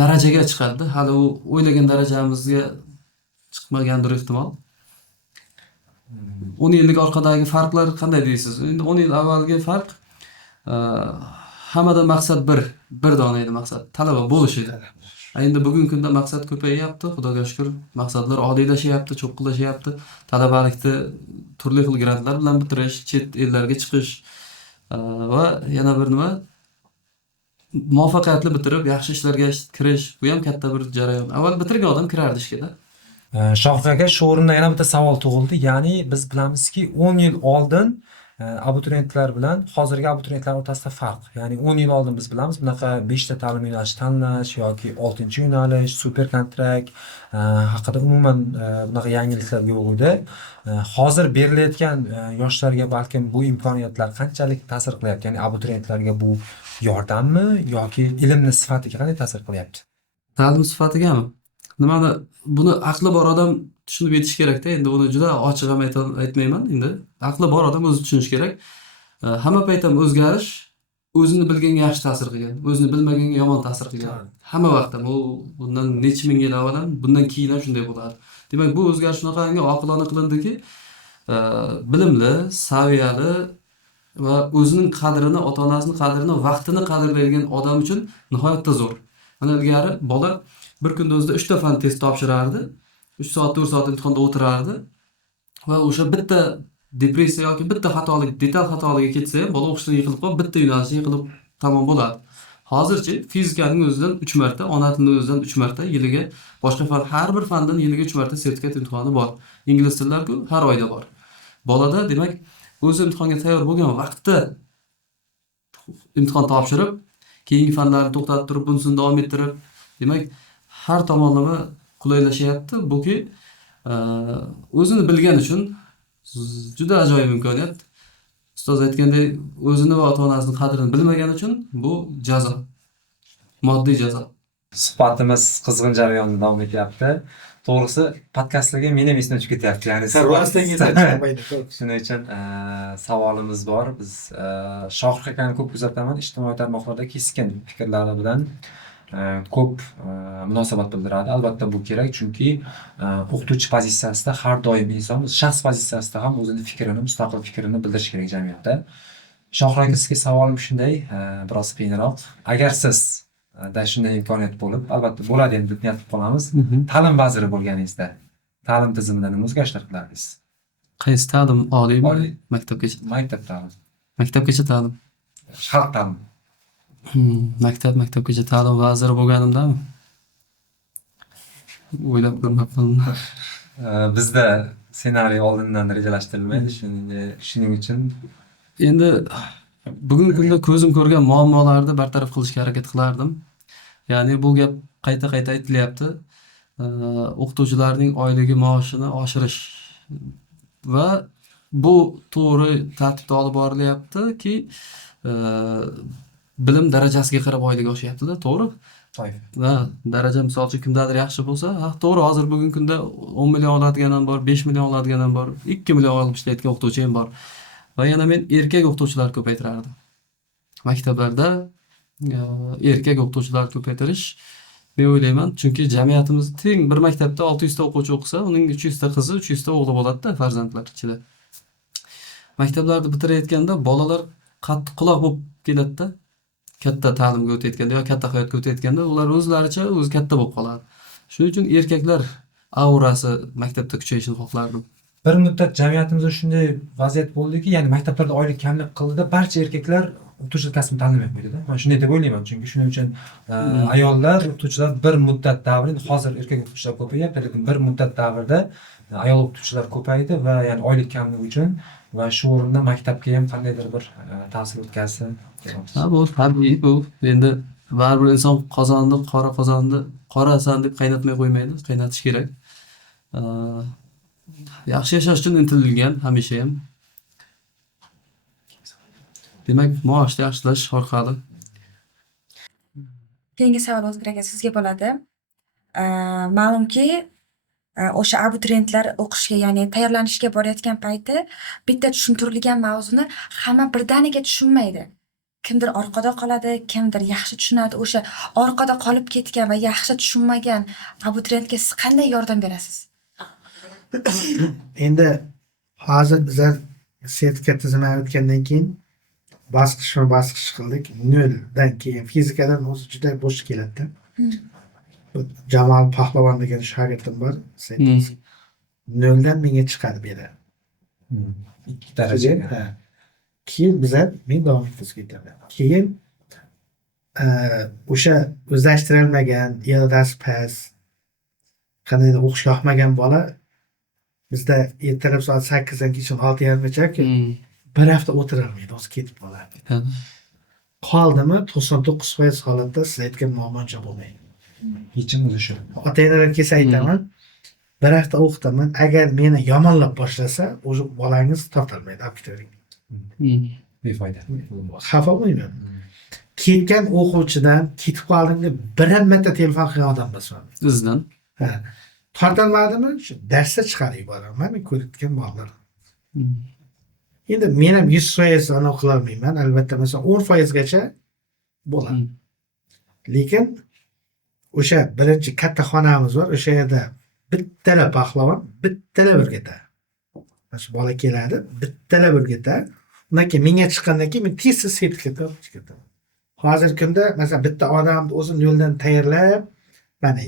darajaga chiqadi. Hali u o'ylagan darajamizga chiqmagandir ehtimol. 10 yillik orqadagi farqlar qanday deysiz? Endi 10 yil avvalgi farq hammadan maqsad bir dona edi maqsad, talaba bo'lish edi. Endi bugungi kunda maqsad ko'payyapti, xudoga shukr. Maqsadlar oddiylashyapti, cho'qqilashyapti. Talabalikni turli xil grantlar bilan bitirish, chet ellarga chiqish va yana bir nima, muvaffaqiyatli bitirib yaxshi ishlarga kirish, bu ham katta bir jarayon. Avval bitirgan odam kirardi ishga-da. Shohruh aka, shu o'rinda yana bitta savol tug'ildi. Ya'ni biz bilamizki 10 yil oldin abituriyentlar bilan hozirgi abituriyentlar o'rtasida farq. Ya'ni 10 yil oldin biz bilamiz, bunaqa 5 ta ta'lim yo'nalishi tanlash yoki 6-chi yo'nalish, super kontrakt haqida umuman bunaqa yangiliklar yo'q edi. Hozir berilayotgan yoshlarga balkim bu imkoniyatlar qanchalik ta'sir qilyapti? Ya'ni abituriyentlarga bu yordammi yoki ilmni sifatiga qanday ta'sir qilyapti? Ta'lim sifatigami? Nimani buni aqli bor odam tushunib yetishi kerak-da. Endi buni juda ochiq ham aytmayman endi. Aqli bor odam o'zi tushunishi kerak. Hamma payt ham o'zgarish o'zini bilganga yaxshi ta'sir qilgan, o'zini bilmaganga yomon ta'sir qilgan. Hamma vaqt ham u bundan necha ming yil avval ham, bundan keyin ham shunday bo'ladi. Demak, bu o'zgarish shunaqangi oqilona qilindiki, bilimli, saviyali va o'zining qadrini, ota-onasining qadrini, vaqtini qadrlaydigan odam uchun nihoyatda zo'r. Mana ilgari bola bir kunda o'zida 3 ta fan test topshirardi. 3 soat, 4 soat imtihonda o'tirardi va o'sha bitta depressiya yoki bitta xatolik, detal xatoligiga ketsa ham bola o'qishdan yiqilib qolib, bitta yo'nalishda yiqilib tamom bo'ladi. Hozirchi fizikaning o'zidan 3 marta, ona tilining o'zidan 3 marta, yiliga boshqa fan har bir fandan yiliga 3 marta sertifikat imtihoni bor. Ingliz tillari-ku har oyda bor. Bolada demak, o'zi imtihonga tayyor bo'lgan vaqtda imtihon topshirib, keyingi fanlarni to'xtatib turib, bunisini davom ettirib, demak, har tomonlama qulaylashyapti. Buki o'zini bilgani uchun juda ajoyib imkoniyat. Ustoz aytgandek, o'zini va ota-onasining qadrini bilmagani uchun bu jazo. Moddiy jazo. Suhbatimiz qizg'in jarayonda davom etyapti. To'g'risi, podkastlarga men ham esimdan chiqib ketyapti. Ya'ni shuning uchun savolimiz bor. Biz Shohruh akani ko'p kuzataman, ijtimoiy tarmoqlarda keskin fikrlari bilan ko'p munosabat bildiradi. Albatta bu kerak, chunki o'qituvchi pozitsiyasida har doim inson shaxs pozitsiyasida ham o'zining fikrini, mustaqil fikrini bildirish kerak jamiyatda. Shohruh aka, sizga savolim shunday, biroz qiyinroq. Agar siz da shunday imkoniyat bo'lib, albatta bo'ladi endi deb niyat qilib qolamiz. Ta'lim vaziri bo'lganingizda ta'lim tizimida nima o'zgarishlar qilardingiz? Qaysi ta'lim? Oliymi? Oliy. Maktabgacha. Maktab ta'lim. Maktabgacha ta'lim. Xalq ta'limi. Maktabgacha ta'lim vaziri bo'lganimdami? O'ylab ko'rmabman. Bizda ssenariy oldindan rejalashtirilmaydi, shuning uchun Endi bugungi kunda ko'zim ko'rgan muammolarni bartaraf qilishga harakat qilardim. Ya'ni bu gap qayta-qayta aytilyapti. O'qituvchilarning oyligi maoshini oshirish va bu to'g'ri tartibda olib borilyapti-ki, bilim darajasiga qarab oyligi oshyapti-da, to'g'ri? Va daraja misol uchun kimdadir yaxshi bo'lsa, to'g'ri, hozir bugungi kunda 10 million oladigan ham bor, 5 million oladigan ham bor, 2 million olib ishlayotgan o'qituvchi ham bor. Va yana men erkak o'qituvchilar ko'paytirardim. Maktablarda erkak o'qituvchilar ko'paytirish men o'ylayman, chunki jamiyatimiz teng bir maktabda 600 ta o'quvchi o'qisa, uning 300 ta qizi, 300 ta o'g'li bo'ladi-da farzandlar ichida. Maktablarni bitirayotganda bolalar qattiq quloq bo'lib keladi-da. Katta ta'limga o'tayotganda yoki katta hayotga o'tayotganda ular o'zlaricha o'zi katta bo'lib qoladi. Shuning uchun erkaklar aurasi maktabda kuchayishini xohlardim. Bir muddat jamiyatimizda shunday vaziyat bo'ldiki, ya'ni maktablarda oylik kamlik qildida barcha erkaklar o'qituvchilik kasbini tanlamay qo'ydi-da. Men shunday deb o'ylayman, chunki shuning uchun ayollar o'qituvchilar bir muddat davrida, hozir erkak o'qituvchilar ko'payapti, lekin bir muddat davrida ayol o'qituvchilar ko'paydi va ya'ni oylik kamlik uchun va shu o'rinda maktabga ham qandaydir bir ta'sir o'tkazsa. Bu tabiiy, bu endi baribir inson qozonni qorasan deb qaynatmay qo'ymaydi, qaynatish kerak. Yaxshi yashash uchun intilgan hamisha ham. Demak, maoshni yaxshilash orqali. Keyingi savol O'zbek aka sizga bo'ladi. Ma'lumki, o'sha abituriyentlar o'qishga, ya'ni tayyorlanishga borayotgan payti bitta tushuntirilgan mavzuni hamma birdaniga tushunmaydi. Kimdir orqada qoladi, kimdir yaxshi tushunadi. O'sha orqada qolib ketgan va yaxshi tushunmagan abituriyentga siz qanday yordam berasiz? Endi hozir bizlar sertifikat tizimiga o'tgandan keyin bosqich qildik. 0dan keyin fizikadan o'zi juda bo'sh keladi-da. Jamol Pahlavon degan shogirdim bor. 0dan 1000ga chiqadi bu yerda. 2 darajaga. Keyin bizlar men davom ettirib ketaman. Keyin o'sha o'zlashtirilmagan, irodasi past, qandaydir o'qish yoqmagan bola bizda ertalab soat 8dan keyin 6:30gacha bir hafta o'tirolmaydi, o'zi ketib qoladi. Qoldimi 99% holatda siz aytgan muammocha bo'lmaydi. Yechim o'zi shu. Ota-onalar kelsa aytaman, bir hafta o'qitaman, agar meni yomonlab boshlasa, o'sha bolangiz tortolmaydi, olib ketavering. Befoyda. Xafa bo'lmayman. Ketgan o'quvchidan ketib qolding deb bir ham marta telefon qilgan odam bo'lsin. Izdan. Ha. Tortolmadimi? Shu darsda chiqarib yuboraman, men ko'rayotgan bolalar. Endi men ham 100% anav qila olmayman. Albatta, masalan, 10% gacha bo'ladi. Lekin o'sha birinchi katta xonamiz bor, o'sha yerda bittalar pahlavon, bittalar o'rgatadi. Mana shu bola keladi, bittalar o'rgatadi. Undan keyin menga chiqqandan keyin men tez-tez sertifikat olib chiqaman. Hozirgi kunda masalan bitta odamni o'zini yo'ldan tayyorlab, mana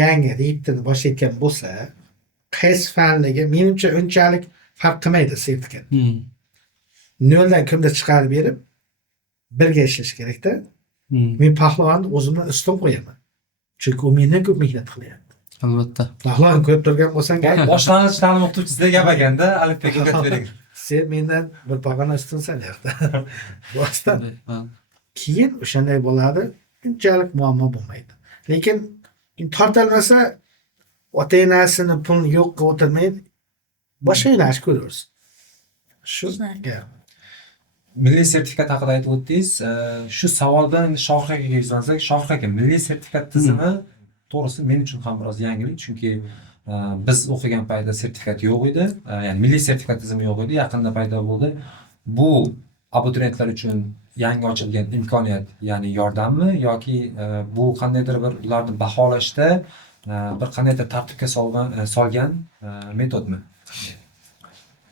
yangi reptini boshlayotgan bo'lsa, qaysi fanliga menimcha unchalik farq qilmaydi sertifikat. Noldan kimdir chiqarib berib, birga ishlash kerakda. Men pahlavonni o'zimdan ustun qo'yaman. Chunki u mendan ko'p mehnat qilyapti. Albatta. Pahlavon ko'rib turgan bo'lsang, Boshlang'ich ta'lim o'qituvchisida gap ekanda, alifbega o'rgatib bering. sen mendan bir pog'ona ustunsan yo'qda. Bosdan Ha. keyin o'shanday bo'ladi, unchalik muammo bo'lmaydi. Lekin tortalmasa ota-onasini pulni yo'q qilib o'tirmaydi. Boshqa yo'nalish ko'ramiz. Shu gap. Milliy sertifikat haqida aytib o'tdingiz. Shu savoldan endi Shohir akaga yuzlansak, Shohir aka, milliy sertifikat tizimi to'g'risi men uchun ham biroz yangilik, chunki biz o'qigan paytda sertifikat yo'q edi. Ya'ni milliy sertifikat tizimi yo'q edi, yaqinda paydo bo'ldi. Bu abituriyentlar uchun yangi ochilgan imkoniyat, ya'ni yordammi yoki bu qandaydir bir ularni baholashda bir qandaydir tartibga solgan metodmi?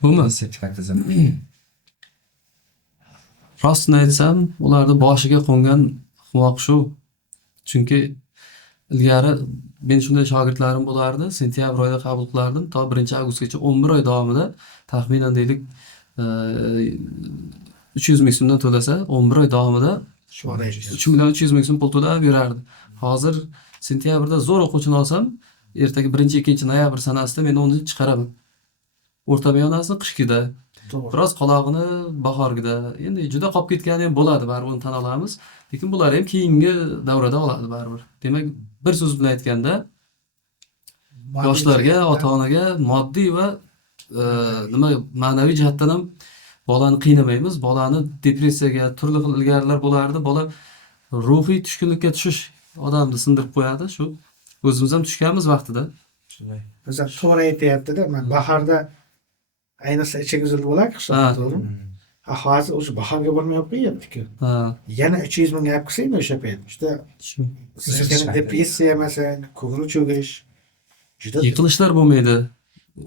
Bumi? Sertifikat tizimi. Rostini aytsam, ularni boshiga qo'ngan xumoq shu. Chunki ilgari men shunday shogirdlarim bo'lardi, sentyabr oyida qabul qilardim, to 1-avgustgacha 11 oy davomida taxminan deylik 300 ming so'mdan to'lasa, 11 oy davomida 3 million 300 ming so'm pul to'lab yurardi. Hozir sentyabrda zo'r o'quvchini olsam, ertaga 1-2 noyabr sanasida men uni chiqaraman. O'rta miyonasini qishkida, biroz qolog'ini bahorgida. Endi juda qolib ketgani ham bo'ladi, baribir uni tan olamiz. Lekin bular ham keyingi davrada oladi baribir. Demak, bir so'z bilan aytganda, yoshlarga, ota-onaga moddiy va ma'naviy jihatdan ham bolani qiynamaymiz. Bolani depressiyaga, turli xil ilgarilar bo'lardi. Bola ruhiy tushkunlikka tushish odamni sindirib qo'yadi. Shu o'zimiz ham tushganmiz vaqtida. Shunday. Masalan, to'g'ri aytyapti-da, men bahorda ayniqsa ichak uzilib bo'ladi, to'g'rimi? Hozir o'sha bahorga bo'lmay qo'yapti-ku. Ha, Yana 300 ming olib kelsa, o'sha payt juda shu. sizga depressiya masalan, ko'ngil cho'kish juda Yiqilishlar bo'lmaydi.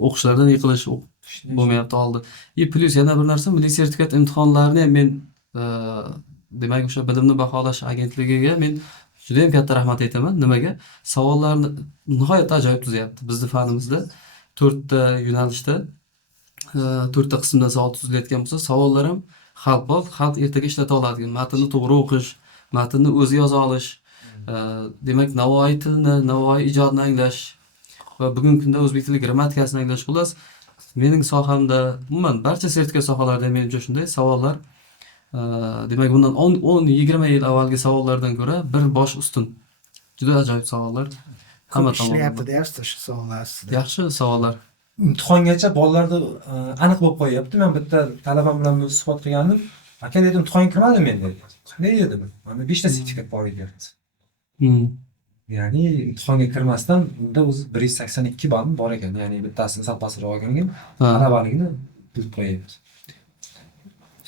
O'qishlardan yiqilish bo'lmayapti oldi. Plus yana bir narsa, milliy sertifikat imtihonlarini ham men demak o'sha bilimni baholash agentligiga men juda ham katta rahmat aytaman. Nimaga? Savollarni nihoyatda ajoyib tuzyapti. Bizning fanimizda 4 ta yo'nalishda 4 ta qismdan savol tuzilayotgan bo'lsa, savollar ham xalq ertaga ishlata oladigan, matnni to'g'ri o'qish, matnni o'zi yoza olish, demak Navoiy tilini, Navoiy ijodini anglash va bugungi kunda o'zbek tili grammatikasini anglash, xullas mening sohamda, umuman barcha sertifikat sohalarida menimcha shunday savollar, demak bundan 10-20 yil avvalgi savollardan ko'ra bir bosh ustun. Juda ajoyib savollar. Hamma ishlayapti tomondan. deyapsiz shu savollar ustida. Yaxshi savollar. Imtihongacha bolalarda aniq bo'lib qo'yapti. Men bitta talabam bilan suhbat qilgandim. Aka dedim, imtihonga kirmadim men dedi. Qanday dedim? Mana 5 ta sertifikat bor edi. Ya'ni imtihonga kirmasdan unda o'zi 182 ball bor ekan. Ya'ni bittasini sapasiroq olgangan, talabaligini bilib qo'yapti.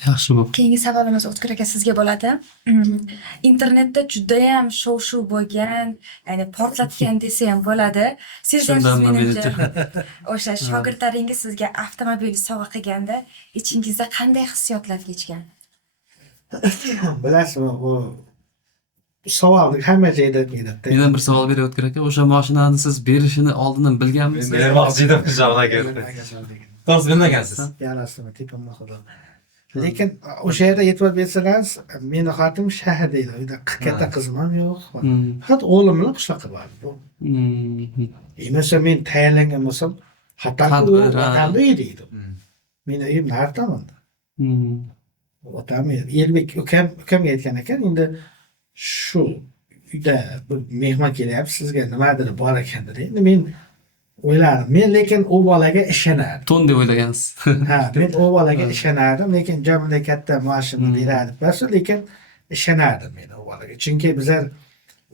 Yaxshi bu. Keyingi savolimiz O'tkir aka sizga bo'ladi. Internetda juda ham shov-shuv bo'lgan, ya'ni portlatgan desa ham bo'ladi. Siz Shundanmi menimcha o'sha shogirdlaringiz sizga avtomobil sovg'a qilganda ichingizda qanday hissiyotlar kechgan? Bilasizmi, u savolni hamma joyda aytmaydi. Mendan bir savol berib O'tkir aka, o'sha mashinani siz berishini oldindan bilganmisiz? Bermoqchi edim Javnaga. To'g'ri bilmagansiz. Yarasimi tepamda qo'ydim. Lekin o'sha yerda e'tibor bersangiz, meni xotim shaharda edi. Uyda katta qizim ham yo'q. Faqat o'g'lim bilan qishloqqa bordim. Masalan, men tayyorlangan bo'lsam, hatto vatanda edi. Meni uyim nartomonda. Otam Elbek ukamga aytgan ekan, endi shu uyda bir mehmon kelyapti, sizga nimadir bor ekan dedi. Endi men o'yladim. Men lekin u bolaga ishonardim. To'n deb o'ylagansiz. Ha, men u bolaga ishonardim, lekin jamida katta maoshimni beradi. Bas, lekin ishonardim men u bolaga. Chunki bizlar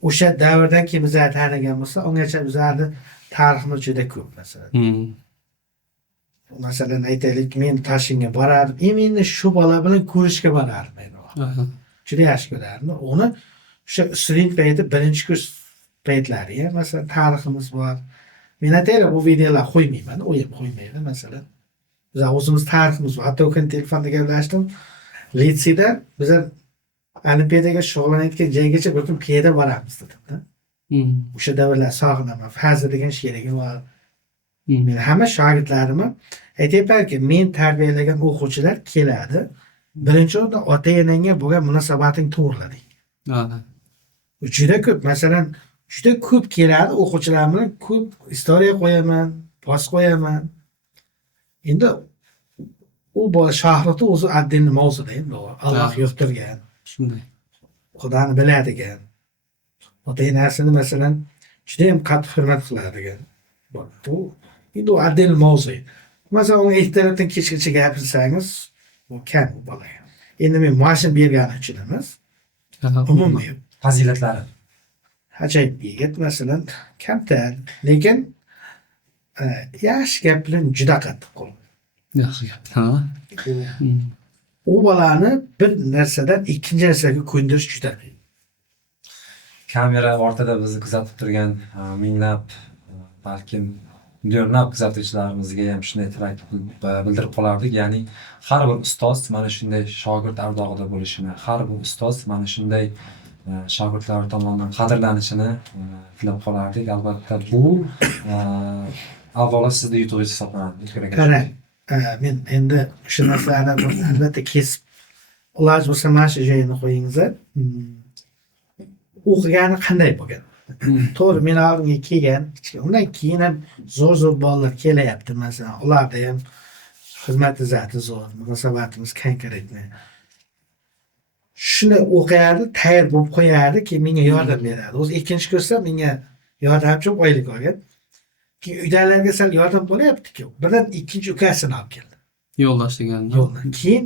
o'sha davrdan keyin bizlar tanigan bo'lsa, ungacha bizlarni tariximiz juda ko'p masalan. Masalan aytaylik, men Toshkentga borardim. Meni shu bola bilan ko'rishga borardim men. Juda yaxshi ko'rardim. Uni o'sha student payti, birinchi kurs paytlari, masalan, tariximiz bor. Men aytaylik, bu videolar qo'ymayman, o'yim qo'ymaydi masalan. Bizlar o'zimiz tariximiz bor. Hatto kun telefonda gaplashdim. Litseyda bizlar olimpiadaga shug'ullanayotgan joygacha bir kun piyoda boramiz dedim-da. O'sha davrlar sog'inaman. Fazla degan sherigi bor. Men hamma shogirdlarimni aytyapmanki, men tarbiyalagan o'quvchilar keladi. Birinchi o'rinda ota-onangga bo'lgan munosabating to'g'rilading. Juda ko'p, masalan, juda ko'p keladi o'quvchilar bilan ko'p istoriya qo'yaman, post qo'yaman. Endi u bola shohratni o'zi отдельный mavzuda endi Alloh yo'qtirgan. Shunday. Xudoni biladigan. Ota-onasini masalan juda ham qattiq hurmat qiladigan. Bu endi u отдельный mavzu. Masalan, uni ertalabdan kechgacha gapirsangiz, u kam u bola. Endi men mashina bergani uchun emas, umumiy Fazilatlari. ajoyib yigit masalan, kamtar, lekin yaxshi gap bilan juda qattiq qo'l. Yaxshi gap. Ha. U bolani bir narsadan ikkinchi narsaga ko'ndirish juda qiyin. Kamera ortida bizni kuzatib turgan minglab, balkim millionlab kuzatuvchilarimizga ham shunday tilak bildirib qolardik. Ya'ni har bir ustoz mana shunday shogird ardog'ida bo'lishini, har bir ustoz mana shunday shogirdlar tomonidan qadrlanishini tilab qolardik. Albatta bu avvalo sizda yutug'ingiz hisoblanadi. Qarang, men endi shu narsalarni albatta kesib iloj bo'lsa mana shu joyini qo'yingiz. O'qigani qanday bo'lgan? To'g'ri, men oldimga kelgan, undan keyin ham zo'r bolalar kelyapti masalan. Ularda ham xizmat izzati zo'r, munosabatimiz konkretni. Shuni o'qiyardi, tayyor bo'lib qo'yardi, keyin menga yordam beradi. O'zi ikkinchi kursda menga yordamchi oylik olgan. Keyin uydagilarga sal yordam bo'lyapti-ku. Birdan ikkinchi ukasini olib keldi. Yo'ldosh degan. Yo'ldan keyin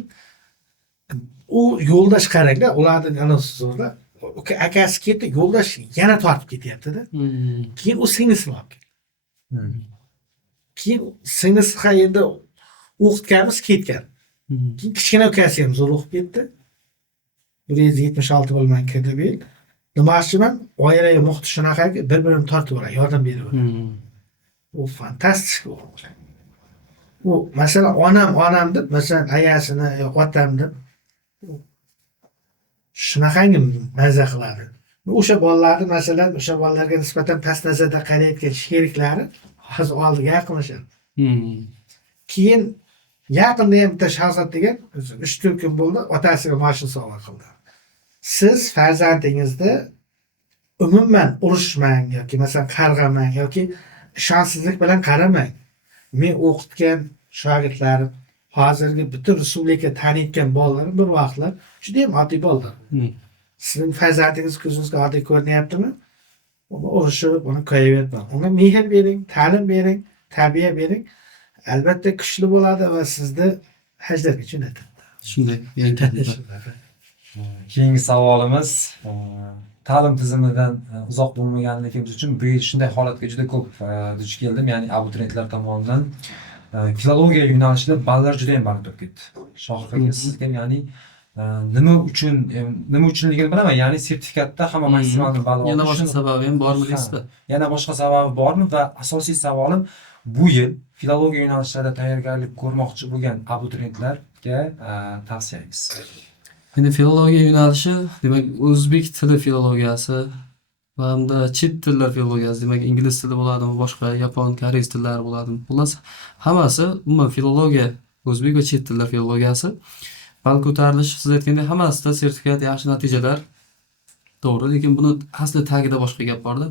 u yo'ldosh qaranglar, ularning anasi zo'rda. Akasi ketdi, yo'ldosh yana tortib ketyapti-da. Keyin u singlisini olib keldi. Keyin singlisi endi o'qitganimiz ketgan. Keyin kichkina ukasi ham zo'r o'qib ketdi. 176 bo'lman kirdi bu yil. Nimashiman, oilaga muhtoj shunaqaki, bir-birini tortib oladi, yordam berib oladi. U fantastik o'g'il. U masalan onam deb, masalan ayasini yoki otam deb shunaqangi mazza qiladi. O'sha bolalarni masalan, o'sha bolalarga nisbatan past nazarda qarayotgan sheriklari hozir oldiga yaqinlashadi. Keyin yaqinda ham bitta shahzod degan 3-4 kun bo'ldi, otasiga mashina sovg'a qildi. Siz farzandingizni umuman urushmang yoki masalan qarg'amang yoki ishonchsizlik bilan qaramang. Men o'qitgan shogirdlarim, hozirgi butun respublika taniyotgan bolalarim bir vaqtlar juda ham oddiy bolalar. Sizning farzandingiz ko'zingizga oddiy ko'rinyaptimi? Uni urushib, uni qo'yavermang. Unga mehr bering, ta'lim bering, tarbiya bering. Albatta kuchli bo'ladi va sizni hajlarga jo'natadi. Shunday. Keyingi savolimiz ta'lim tizimidan uzoq bo'lmaganligimiz uchun bu yil shunday holatga juda ko'p duch keldim. Ya'ni abituriyentlar tomonidan filologiya yo'nalishida ballar juda ham baland bo'lib ketdi. Shohirga sizga ya'ni nima uchunligini bilaman. Ya'ni sertifikatda hamma maksimal ball olish. Yana boshqa sababi ham bormi deysizmi? Yana boshqa sababi bormi va asosiy savolim bu yil filologiya yo'nalishlarida tayyorgarlik ko'rmoqchi bo'lgan abituriyentlarga tavsiyangiz. Endi filologiya yo'nalishi, demak, o'zbek tili filologiyasi va hamda chet tillar filologiyasi, demak, ingliz tili bo'ladimi, boshqa yapon, koreys tillari bo'ladimi? Xullas, hammasi umuman filologiya, o'zbek va chet tillar filologiyasi. Ball ko'tarilishi, siz aytgandek, hammasida sertifikat, yaxshi natijalar. To'g'ri, lekin buni asli tagida boshqa gap borda.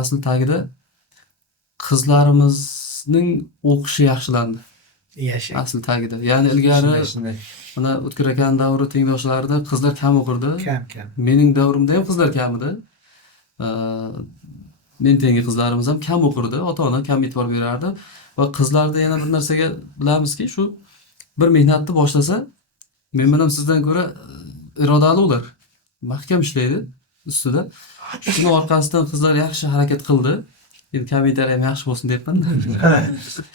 Asli tagida qizlarimizning o'qishi yaxshilandi. yashaydi. asli tagida. Ya'ni ilgari Shunday. mana O'tkir akaning davri tengdoshlarida qizlar kam o'qirdi. Kam. Mening davrimda ham qizlar kam edi. Men tengi qizlarimiz ham kam o'qirdi. Ota-ona kam e'tibor berardi va qizlarda yana bir narsaga bilamizki, shu bir mehnatni boshlasa, men bilan sizdan ko'ra irodali ular. Mahkam ishlaydi ustida. Shuni orqasidan qizlar yaxshi harakat qildi. Endi kommentariy ham yaxshi bo'lsin deyapman.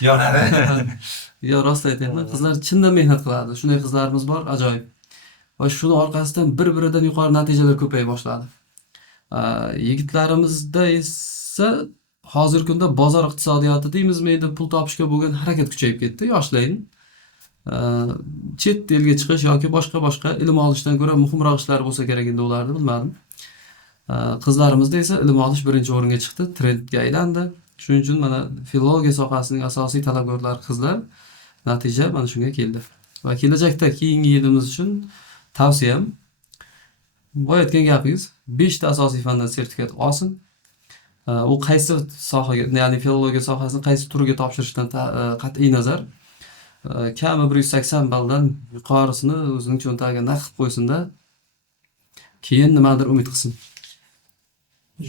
Yonadi. Yo, rost aytyapman. Qizlar chindan mehnat qiladi. Shunday qizlarimiz bor, ajoyib. Va shuni orqasidan bir-biridan yuqori natijalar ko'paya boshladi. Yigitlarimizda esa hozirgi kunda bozor iqtisodiyoti deymizmi, endi pul topishga bo'lgan harakat kuchayib ketdi yoshlarning. Chet elga chiqish yoki boshqa ilm olishdan ko'ra muhimroq ishlar bo'lsa kerak endi ularni bilmadim. Qizlarimizda esa ilm olish birinchi o'ringa chiqdi, trendga aylandi. Shuning uchun mana filologiya sohasining asosiy talabgorlari qizlar. Natija mana shunga keldi. Va kelajakda keyingi yilimiz uchun tavsiyam boya aytgan gapingiz 5 ta asosiy fandan sertifikat olsin. U qaysi sohaga, ya'ni filologiya sohasini qaysi turiga topshirishdan qat'iy nazar kami 180 balldan yuqorisini o'zining cho'ntagiga naqd qo'ysin-da, keyin nimadir umid qilsin.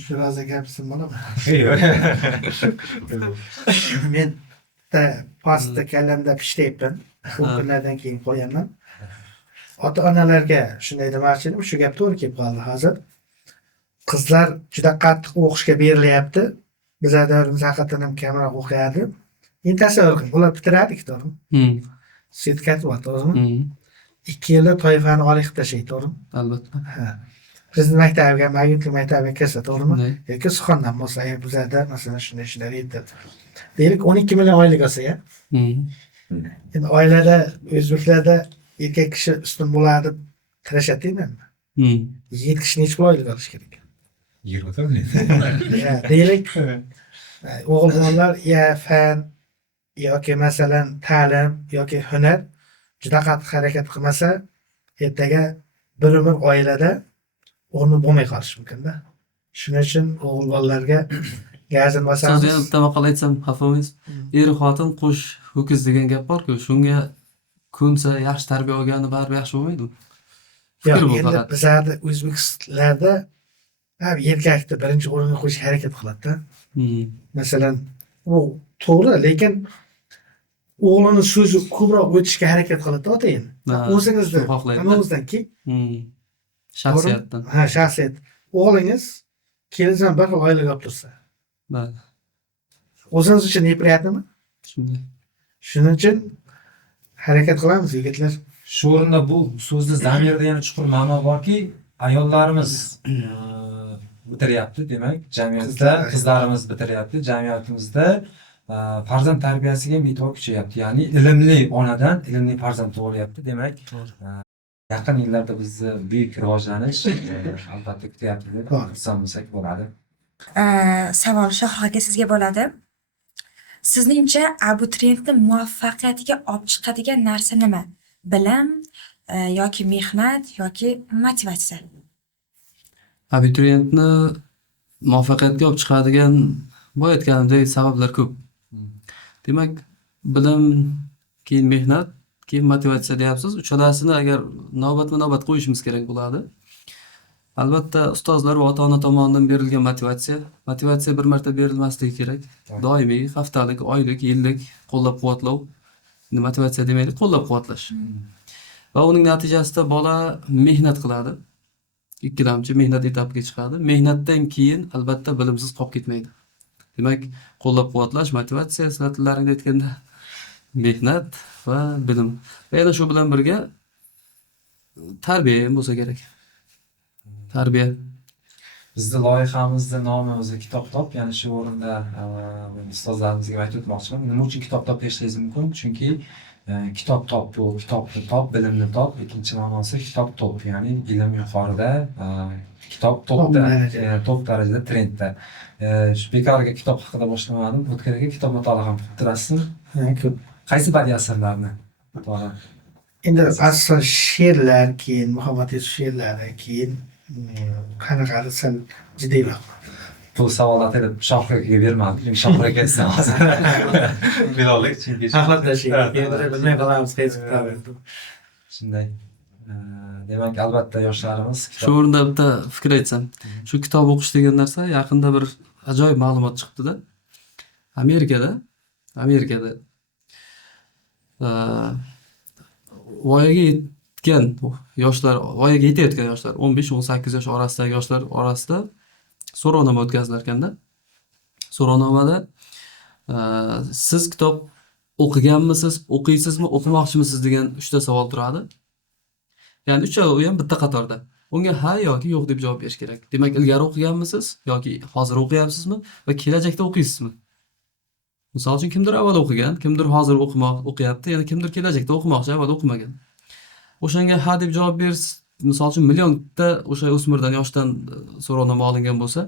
Shuraza gapsin bo'ladimi? Men pasta kallamda pishlayapman. Ko'p kunlardan keyin qo'yaman. Ota-onalarga shunday demoqchi edim, shu gap to'g'ri kelib qoldi hozir. Qizlar juda qattiq o'qishga berilyapti. Bizlar davrimiz haqiqatan ham kamroq o'qiyardi. Endi tasavvur qiling, ular bitiradi kitobni. Sertifikat bor, to'g'rimi? 2 yilda toifani oliy qilib tashlaydi, to'g'rimi? Albatta. Prezident maktabiga, magistr maktabiga kirsa, to'g'rimi? Yoki Suxondan bo'lsa, bizlarda masalan shunday yetadi. Deylik 12 million oylik olsa-ya. Endi oilada, o'zbeklarda erkak kishi ustun bo'ladi deb tirashadimi? Yigit kishi necha oylik olish kerak? 20 million. Deylik, o'g'il-qizlar ya fan yoki masalan ta'lim yoki hunar juda qattiq harakat qilmasa, ertaga bir umr oilada o'rni bo'lmay qolishi mumkin-da. Shuning uchun o'g'il bolalarga gazin bosamiz. So'zni bitta maqol aytsam, xafa bo'lmaysiz. Er xotin qo'sh ho'kiz degan gap bor-ku, shunga ko'nsa, yaxshi tarbiya olgani baribir yaxshi bo'lmaydi-mi? Yo'q, endi bizlarda o'zbeklarda erkakni birinchi o'ringa qo'yishga harakat qiladi-da. Masalan, u to'g'ri, lekin o'g'lini so'zi ko'proq o'tishga harakat qiladi ota endi. O'zingizni hammamizdan keyin shaxsiyatdan. Shaxsiyat. O'g'lingiz kelinizdan bir xil oilaga olib tursa. O'zingiz uchun yepirayaptimi? Shunday. Shuning uchun harakat qilamiz yigitlar. Shu o'rinda bu so'zni zamirida yana chuqur ma'no borki, ayollarimiz bitiryapti, demak, jamiyatda qizlarimiz bitiryapti, jamiyatimizda farzand tarbiyasiga e'tibor kuchayapti. Ya'ni ilmli onadan ilmli farzand tug'ilyapti, demak, yaqin yillarda bizni buyuk rivojlanish albatta kutyapti deb xursand bo'lsak bo'ladi. Savol Shohruh aka sizga bo'ladi. Sizningcha abituriyentni muvaffaqiyatiga olib chiqadigan narsa nima? Bilim yoki mehnat yoki motivatsiya? Abituriyentni muvaffaqiyatga olib chiqadigan boya aytganimdek sabablar ko'p. Demak, bilim, keyin mehnat, keyin motivatsiya deyapsiz. Uchalasini agar navbatma-navbat qo'yishimiz kerak bo'ladi. Albatta, ustozlar va ota-ona tomonidan berilgan motivatsiya bir marta berilmasligi kerak. Doimiy, haftalik, oylik, yillik qo'llab-quvvatlov. Motivatsiya demaylik, qo'llab-quvvatlash. Va uning natijasida bola mehnat qiladi. Ikkilamchi mehnat etapiga chiqadi. Mehnatdan keyin albatta bilimsiz qolib ketmaydi. Demak, qo'llab-quvvatlash, motivatsiya, sizlar tillaringda aytganda mehnat va bilim. Va yana shu bilan birga tarbiya ham bo'lsa kerak. Tarbiya. Bizning loyihamizning nomi o'zi Kitob top, ya'ni shu o'rinda ustozlarimizga aytib o'tmoqchiman. Nima uchun Kitob top deyishingiz mumkin? Chunki kitob top bu kitobni top, bilimni top, ikkinchi ma'nosi kitob top, ya'ni ilm yuqorida, kitob top darajada trendda. Shu bekorga kitob haqida boshlamadim. O'tkir aka kitob mutolaa ham qilib turasizmi? Ko'p. Qaysi badiiy asarlarni mutolaa? Endi asosan she'rlar, keyin Muhammad Yusuf she'rlari, keyin qanaqadir sal jiddiyroq. Bu savollarni Shohruh akaga bermadim. Shohruh aka hozir bera oldik chunki bilmay qolamiz qaysi kitob. shunday. Demak, albatta yoshlarimiz Shu o'rinda bitta fikr aytsam, shu kitob o'qish degan narsa yaqinda bir ajoyib ma'lumot chiqdi-da. Amerikada voyaga yetgan yoshlar, voyaga yetayotgan yoshlar, 15-18 yosh orasidagi yoshlar orasida so'rovnoma o'tkazilar ekanda. So'rovnomada siz kitob o'qiganmisiz, o'qiysizmi, o'qimoqchimisiz degan 3 ta savol turadi. Ya'ni uchovi ham bitta qatorda. Unga ha yoki yo'q deb javob berish kerak. Demak, ilgari o'qiganmisiz yoki hozir o'qiyapsizmi va kelajakda o'qiysizmi? Misol uchun kimdir avval o'qigan, kimdir hozir o'qiyapti, yana kimdir kelajakda o'qimoqchi, avval o'qimagan. O'shanga ha deb javob bersiz, misol uchun millionta o'sha o'smirdan, yoshdan so'rovnoma olingan bo'lsa,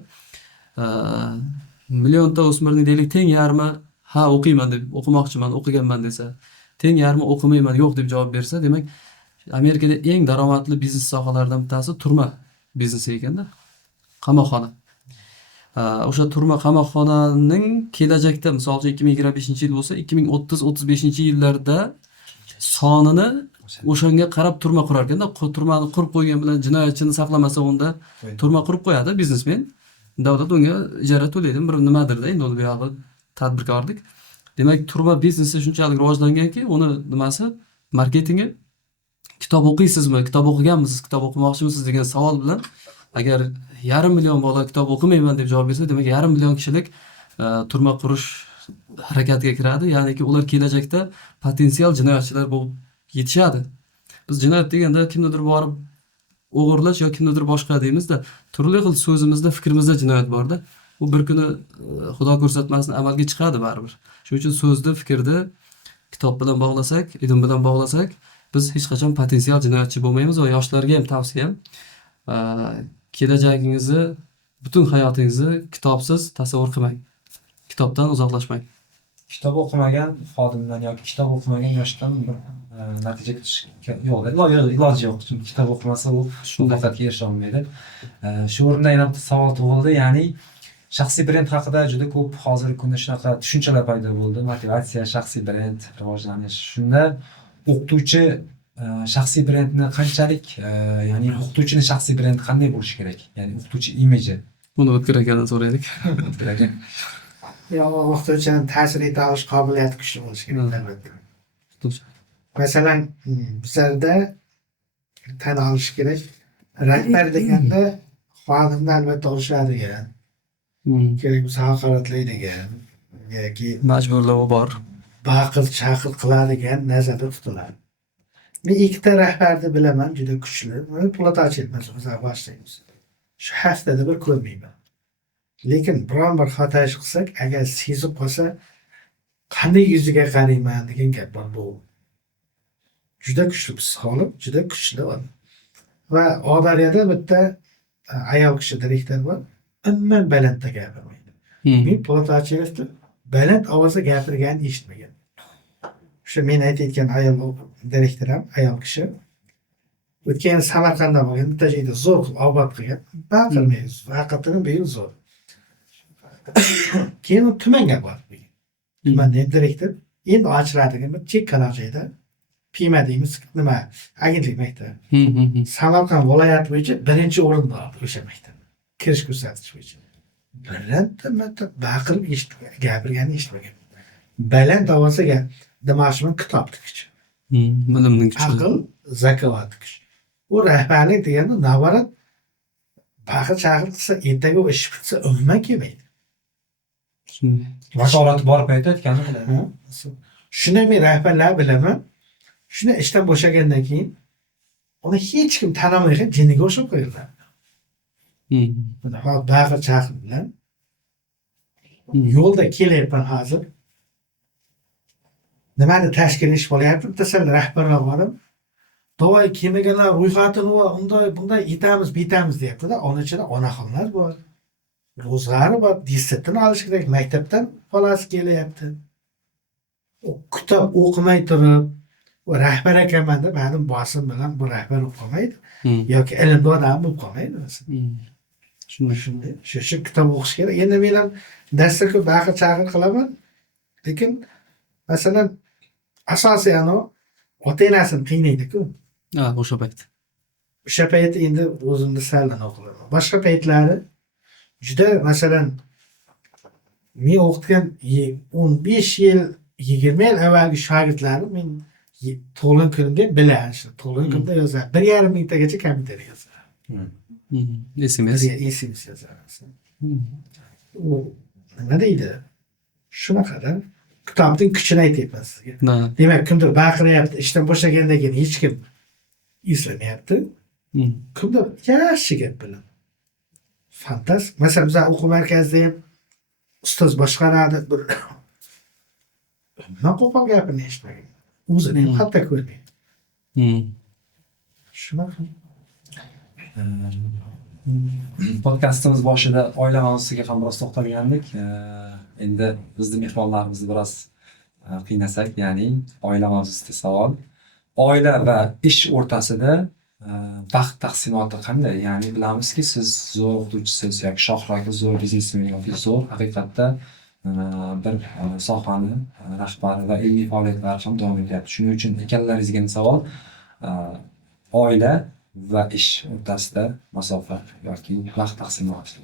millionta o'smirning deylik teng yarmi ha o'qiyman deb, o'qimoqchiman, o'qiganman desa, teng yarmi o'qimayman, yo'q deb javob bersa, demak Amerikada eng daromadli biznes sohalaridan bittasi turma biznesi ekanda. Qamoqxona. O'sha turma qamoqxonaning kelajakda, misol uchun 2025-yil bo'lsa, 2030-35-yillarda sonini o'shanga qarab turma qurar ekanda. Turmani qurib qo'ygan bilan jinoyatchini saqlamasa unda turma qurib qo'yadi biznesmen. Davlat unga ijara to'laydi, bir nimadir-da, endi uni buyog'i tadbirkorlik. Demak, turma biznesi shunchalik rivojlanganki, uni nimasi, marketingi kitob o'qiysizmi, kitob o'qiganmisiz, kitob o'qimoqchimisiz degan savol bilan agar 500 million bola kitob o'qimayman deb javob bersa, demak 500 million kishilik turma qurish harakatiga kiradi. Ya'niki ular kelajakda potensial jinoyatchilar bo'lib yetishadi. Biz jinoyat deganda kimnidir borib o'g'irlash yoki kimnidir boshqa deymizda, turli xil so'zimizda, fikrimizda jinoyat borda. Bu bir kuni Xudo ko'rsatmasin amalga chiqadi baribir. Shuning uchun so'zni, fikrni kitob bilan bog'lasak, ilm bilan bog'lasak, biz hech qachon potensial jinoyatchi bo'lmaymiz va yoshlarga ham tavsiyam, kelajagingizni, butun hayotingizni kitobsiz tasavvur qilmang. Kitobdan uzoqlashmang. kitob o'qimagan xodimdan yoki kitob o'qimagan yoshdan bir natija kutish yo'q. Iloji yo'q. Chunki kitob o'qimasa u muvaffaqiyatga erisha olmaydi. Shu o'rinda yana bitta savol tug'ildi. Ya'ni shaxsiy brend haqida juda ko'p hozirgi kunda shunaqa tushunchalar paydo bo'ldi. Motivatsiya, shaxsiy brend, rivojlanish. Shunda o'qituvchi shaxsiy brendni qanchalik, ya'ni o'qituvchining shaxsiy brendi qanday bo'lishi kerak? Ya'ni o'qituvchi imiji. Buni O'tkir akadan so'raylik. O'qituvchini ta'sir eta olish qobiliyati kuchli bo'lishi kerak albatta. Masalan, bizlarda tan olish kerak, rahbar deganda xodimni albatta urishadigan, kerak bo'lsa haqoratlaydigan yoki Majburlov bor. baqir chaqir qiladigan nazarda tutiladi. Men ikkita rahbarni bilaman, juda kuchli. Platochil masalan boshlaymiz. Shu haftada bir ko'rmayman. Lekin biron bir xato ish qilsak, agar sezib qolsa, qanday yuziga qarayman degan gap bor bu. Juda kuchli psixolog, juda kuchli odam. Va Odaryoda bitta ayol kishi direktor bor, umuman balandda gapirmaydi. Men Platochilovni baland ovozda gapirganini eshitmagan. O'sha men aytayotgan ayol direktor ham ayol kishi. O'tgan Samarqandda bo'lgan bitta joyda zo'r qilib obod qilgan, baqirmaydi, haqiqatan bu zo'r. Keyin u tumanga bordi. Tumanda direktor endi ochiladigan bir chekkalar joyda Pima deymiz, nima, agentlik maktabi. Samarqand viloyati bo'yicha birinchi o'rinda oldi o'sha maktab. Kirish ko'rsatish bo'yicha. Birinchi baqirib gapirganini eshitmagan. Baland ovozda Dimashqning kitob tikishi. Bilimning kuchi. Aql, zakovat kuchi. U rahbarlik deganda navorat baqir chaqir qilsa, ertaga u ish bitsa umuman kelmaydi. Vakolat bor payti aytgani bilan. Shuni men rahbarlar bilaman. Shuni ishdan bo'shagandan keyin uni hech kim tanimaydigan jinniga o'xshab qo'yiladi. Baqir chaqir bilan yo'lda kelyapman hozir. Nimani tashkil ish bo'lyapti? Bitta rahbarlar borib, "To'y kelmaganlar ro'yxatini va bunday yetamiz, bitamiz" deyapti-da. Onun ichida onaxonlar bor. Ro'zg'ori bor, dissertini olish kerak, maktabdan xolasi kelyapti. Kitob o'qimay turib, rahbar ekanman deb ma'lum bosim bilan bu rahbar bo'lib qolmaydi. Yoki ilmli odam bo'lib qolmaydi masalan. Shunday. Shu kitob o'qish kerak. Endi men ham darsda ko'p baqir chaqir qilaman, lekin Masalan, asosan u ota-onasini qiynaydi-ku. Ha, o'sha payt. O'sha payt endi o'zimni saldan o'qilaman. Boshqa paytlari juda masalan men o'qitgan 15 yil, 20 yil avvalgi shogirdlarim men tug'ilgan kunimga biladi. Shu tug'ilgan kunda yozadi. 1,5 mingtagacha kompyuter yozadi. SMS. SMS yozadi. U nima deydi? Shunaqada kitobning kuchini aytyapman sizga. Demak, kimdir baqiryapti, ishdan bo'shagandan keyin hech kim eslamayapti. Kimdir yaxshi gap bilan. Fantastik. Masalan, bizlar o'quv markazida ham ustoz boshqaradi bir nima qo'pol gapini eshitmagan. O'zini ham hatto ko'rmaydi. Shunaqa. Podkastimiz boshida oila mavzusiga ham biroz to'xtalgandik. Endi bizning mehmonlarimizni biroz qiynasak, ya'ni oila mavzusida savol. Oila va ish o'rtasida vaqt taqsimoti qanday? Ya'ni bilamizki, siz zo'r o'qituvchisiz yoki Shohrok zo'r biznesmen yoki zo'r haqiqatda bir sohani rahbari va ilmiy faoliyatlari ham davom etyapti. Shuning uchun ekanlaringizga savol, oila va ish o'rtasida masofa yoki vaqt taqsimoti.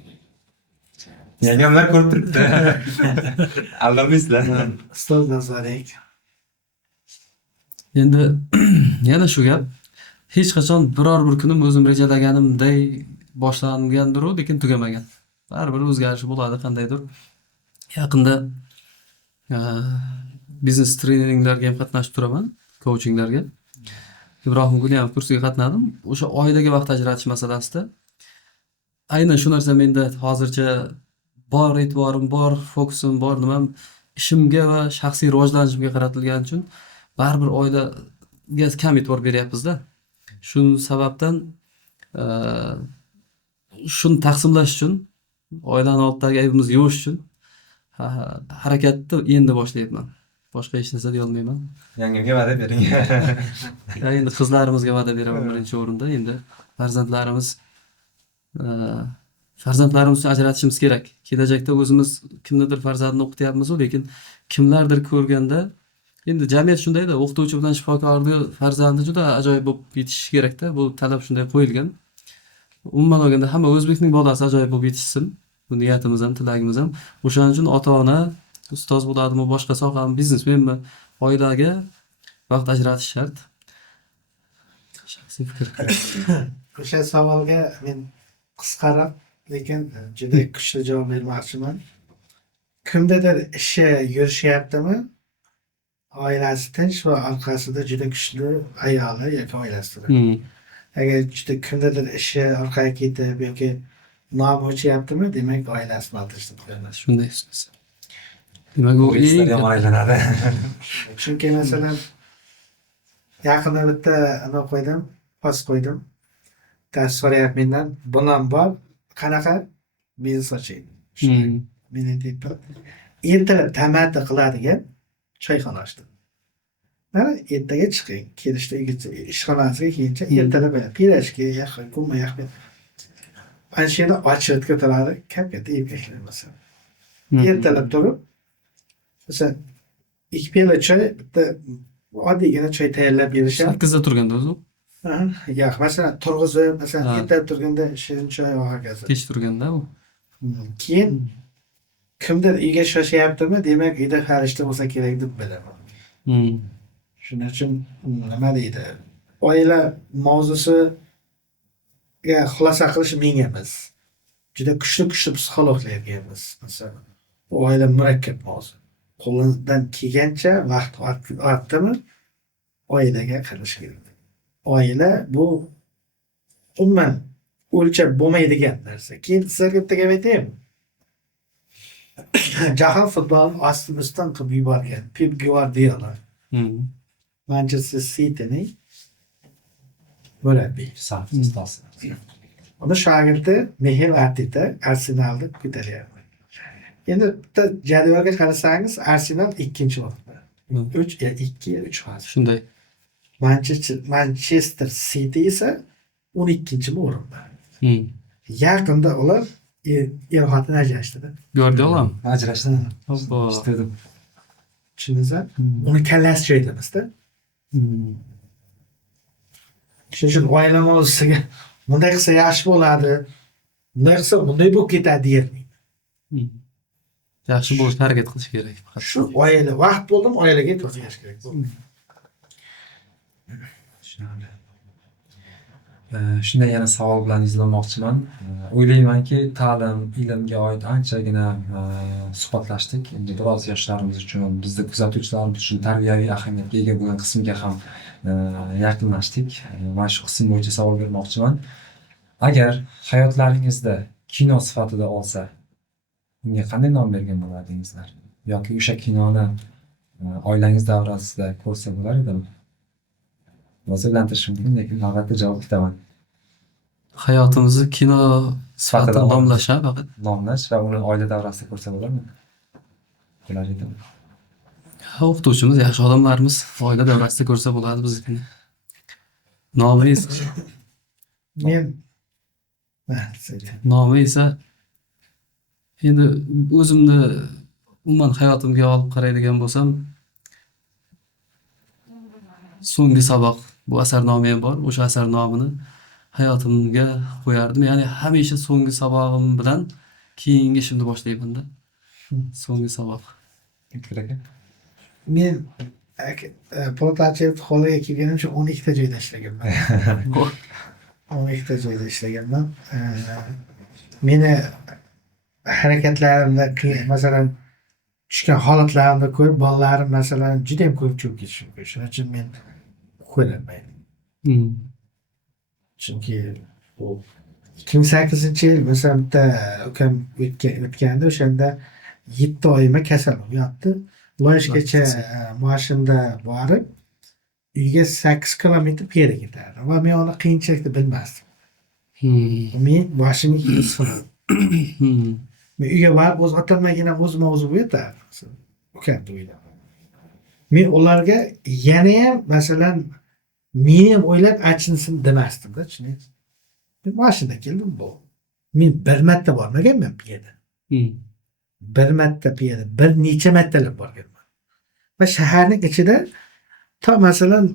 Yangamlar ko'rib turibdi. Aldaysizlar. Ustoz nazorat. Endi yana shu gap. Hech qachon biror bir kunim o'zim rejalaganimday boshlangandir-u, lekin tugamagan. Baribir o'zgarishi bo'ladi qandaydir. Yaqinda biznes treninglarga ham qatnashib turaman, coachinglarga. Ibrohim Gulyanov kursiga qatnadim. O'sha oilaga vaqt ajratish masalasida aynan shu narsa menda hozircha bor e'tiborim, bor fokusim, bor nimam ishimga va shaxsiy rivojlanishimga qaratilgani uchun baribir oilaga kam e'tibor beryapmiz-da. Shu sababdan shuni taqsimlash uchun, oilani oldidagi aybimizni yuvish uchun harakatni endi boshlayapman. Boshqa hech narsa deya olmayman. Yangamga va'da bering. Endi qizlarimizga va'da beraman birinchi o'rinda. Endi farzandlarimiz uchun ajratishimiz kerak. Kelajakda o'zimiz kimnidir farzandini o'qityapmiz, lekin kimlardir ko'rganda endi jamiyat shundayda, o'qituvchi bilan shifokorning farzandi juda ajoyib bo'lib yetishi kerak-da. Bu talab shunday qo'yilgan. Umuman olganda hamma o'zbekning bolasi ajoyib bo'lib yetishsin. Bu niyatimiz ham, tilagimiz ham. O'shaning uchun ota-ona ustoz bo'ladimi, boshqa sohami, biznesmenmi, oilaga vaqt ajratish shart. Shaxsiy fikr. O'sha savolga men qisqaroq, lekin juda kuchli javob bermoqchiman. Kimdadir ishi yurishyaptimi? Oilasi tinch va orqasida juda kuchli ayoli yoki oilasidir. Agar juda kimdadir ishi orqaga ketib yoki nom o'chyaptimi, demak oilasi notinchlik qiladi. Shunday so'z. Demak, u O'g'illar yomon aylanadi. Chunki masalan yaqinda bitta nima qo'ydim, post qo'ydim. Dars so'rayapti mendan, bundan bor, qanaqa biznes ochaylik. Men aytdim, ertalab tamaddi qiladigan choyxona ochdim. Mana ertaga chiqing, kelishda ishxonasiga keyincha ertalab pirashki, yaqin, gumma yaqin. Ana shu yerda ochirtga turadi, katta erkaklar masalan. Ertalab turib, masalan, 2 piyola choy, bitta oddiygina choy tayyorlab berishadi. 8 da turganda o'zi. Yo'q, masalan, turg'izib, masalan, ertalab turganda shirin choy va hokazo. Kech turganda u. Keyin kimdir uyga shoshyaptimi, demak uyda farishta bo'lsa kerak deb bilaman. Shuning uchun nima deydi? Oila mavzusiga xulosa qilish menga emas. Juda kuchli psixologlarga emas. Masalan, bu oila murakkab mavzu. Qo'ldan kelgancha vaqt ortdimi, oilaga qarash kerak. Oila bu umuman o'lchab bo'lmaydigan narsa. Keyin sizlarga bitta gap aytaymi? Jahon futbolini ostimizdan qilib yuborgan Pep Guardiola, Manchester City'ning murabbiyi. Uni shogirdi Mikel Arteta Arsenalni ko'taryapti. Endi bitta jadvalga qarasangiz, Arsenal 2-o'rinda. 2-3 hozir. Shunday. Manchester City esa 12-o'rinda. Yaqinda ular er-xotin ajrashdi. Guardiola Ajrashdi. Obbo. Istedim. tushundingizmi? Uni kallasi joyidamizda. Shuning uchun oila mavzusiga bunday qilsa yaxshi bo'ladi, bunday qilsa bunday bo'lib ketadi deyilmaydi. Yaxshi bo'lishga harakat qilish kerak faqat. Shu oila vaqt bo'ldimi oilaga e'tibor berish kerak bo'ldi. Tushunarli. Shunday yana savol bilan izlamoqchiman. O'ylaymanki, ta'lim, ilmga oid anchagina suhbatlashdik. Endi biroz yoshlarimiz uchun, bizda kuzatuvchilarimiz uchun tarbiyaviy ahamiyatga ega bo'lgan qismga ham yaqinlashdik. Mana shu qism bo'yicha savol bermoqchiman. Agar hayotlaringizda kino sifatida olsa, unga qanday nom bergan bo'lardingizlar? Yoki o'sha kinoni oilangiz davrasida ko'rsa bo'lar edimi? O'zlantirish mumkin, lekin albatta javob kutaman. Hayotimizni kino sifatida nomlash faqat. Nomlash va uni oila davrasida ko'rsa bo'ladimi? Bo'lar edimi? O'qituvchimiz, yaxshi odamlarimiz oila davrasida ko'rsa bo'ladi biznikini. Nomi esa Men nomi esa endi o'zimni umuman hayotimga olib qaraydigan bo'lsam, so'nggi saboq bu asar nomi ham bor. O'sha asar nomini hayotimga qo'yardim. Ya'ni hamisha so'nggi sabog'im bilan keyingi ishimni boshlaymanda. So'nggi saboq. Fikr aka? men Potachev holiga kelganim uchun 12 ta joyda ishlaganman. 12 ta joyda ishlaganman. Meni harakatlarimda masalan tushgan holatlarimni ko'rib bolalarim masalan juda ham ko'p cho'kib ketishi mumkin. Shuning uchun men ko'rolmayman. Chunki bu 2008-yil masalan bitta ukam o'tganda o'shanda 7 oyima kasal bo'lib yotdi. Loyishgacha mashinada borib uyga 8 kilometr piyoda ketardi va men uni qiyinchilikni bilmasdim. Men boshimga yetib men uyga borib o'z otamagina o'zma o'zim yotardim. Ukamni o'ylab. Men ularga yana ham masalan meni ham o'ylab achinsin demasdim-da, tushundingiz? Men mashinada keldim bu. Men bir marta bormaganman piyoda. Bir marta piyoda, bir necha martalab borganman. Va shaharning ichida to masalan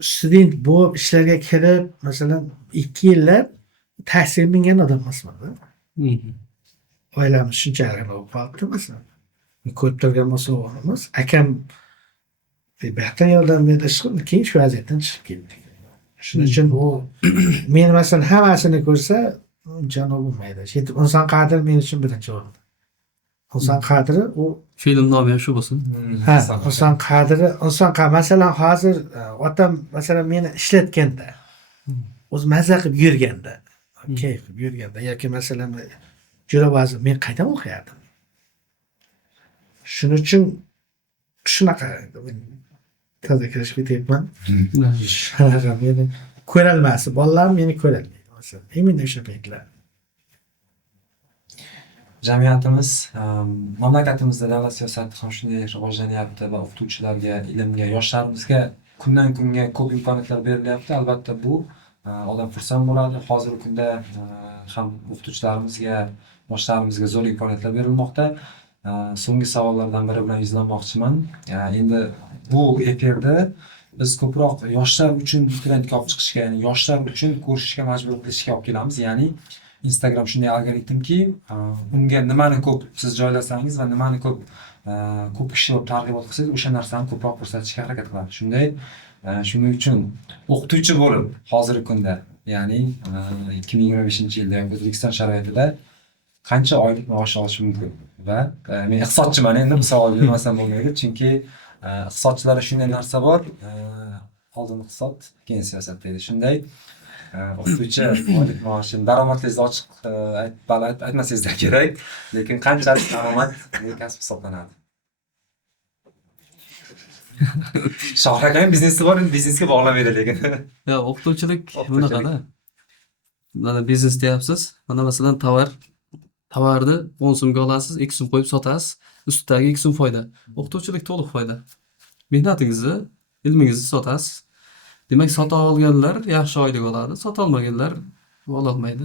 student bo'lib ishlarga kirib, masalan 2 yillar taksiga mingan odam emasman. Oilamiz shunchalik bo'lib qolibdi masalan. Men ko'rib turgan bo'lsa o'g'limiz, akam bextan yordam berdi, keyin shu vaziyatdan chiqib ketdik. Shuning uchun u men masalan hammasini ko'rsa, uncha bo'lmaydi. Inson qadri men uchun birinchi o'rinda. Inson qadri u Film nomi ham shu bo'lsin. ha, inson qadri, masalan hozir otam masalan meni ishlatganda, o'zi mazza qilib yurganda, kayf qilib yurganda yoki masalan juda ba'zi men qaydan o'qiyardim. Shuning uchun shunaqa toza kirishib ketyapman. Shunaqa meni ko'rolmasi, bolalarim meni ko'rolmaydi. Masalan, men o'sha paytlar Jamiyatimiz, mamlakatimizda davlat siyosati ham shunday rivojlanyapti va o'qituvchilarga, ilmga, yoshlarimizga kundan kunga ko'p imkoniyatlar berilyapti. Albatta bu odam xursand bo'ladi. Hozirgi kunda ham o'qituvchilarimizga, yoshlarimizga zo'r imkoniyatlar berilmoqda. So'nggi savollardan biri bilan yuzlanmoqchiman. Endi bu efirda biz ko'proq yoshlar uchun trendga olib chiqishga, ya'ni yoshlar uchun ko'rishga majbur qilishga olib kelamiz. Ya'ni Instagram shunday algoritmki, unga nimani ko'p siz joylasangiz va nimani ko'p kishi bo'lib targ'ibot qilsangiz, o'sha narsani ko'proq ko'rsatishga harakat qiladi. Shuning uchun o'qituvchi bo'lib hozirgi kunda, ya'ni 2025-yilda O'zbekiston sharoitida qancha oylik maosh olish mumkin? Va men iqtisodchiman, endi bu savolga bermasam bo'lmaydi, chunki iqtisodchilarda shunday narsa bor, oldin iqtisod, keyin siyosat deydi. Shunday o'qituvchi oylik maoshini daromadingizni ochiq aytmasingizlar kerak, lekin qanchalik daromad kasb hisoblanadi? Shohir akaning biznesi bor, endi biznesga bog'lamaydi lekin. Ya o'qituvchilik bunaqada. Mana biznes deyapsiz. Mana masalan tovarni 10 so'mga olasiz, 2 so'm qo'yib sotasiz, ustidagi 2 so'm foyda. O'qituvchilik to'liq foyda. Mehnatingizni, ilmingizni sotasiz. Demak, sota olganlar yaxshi oylik oladi, sota olmaganlar ololmaydi.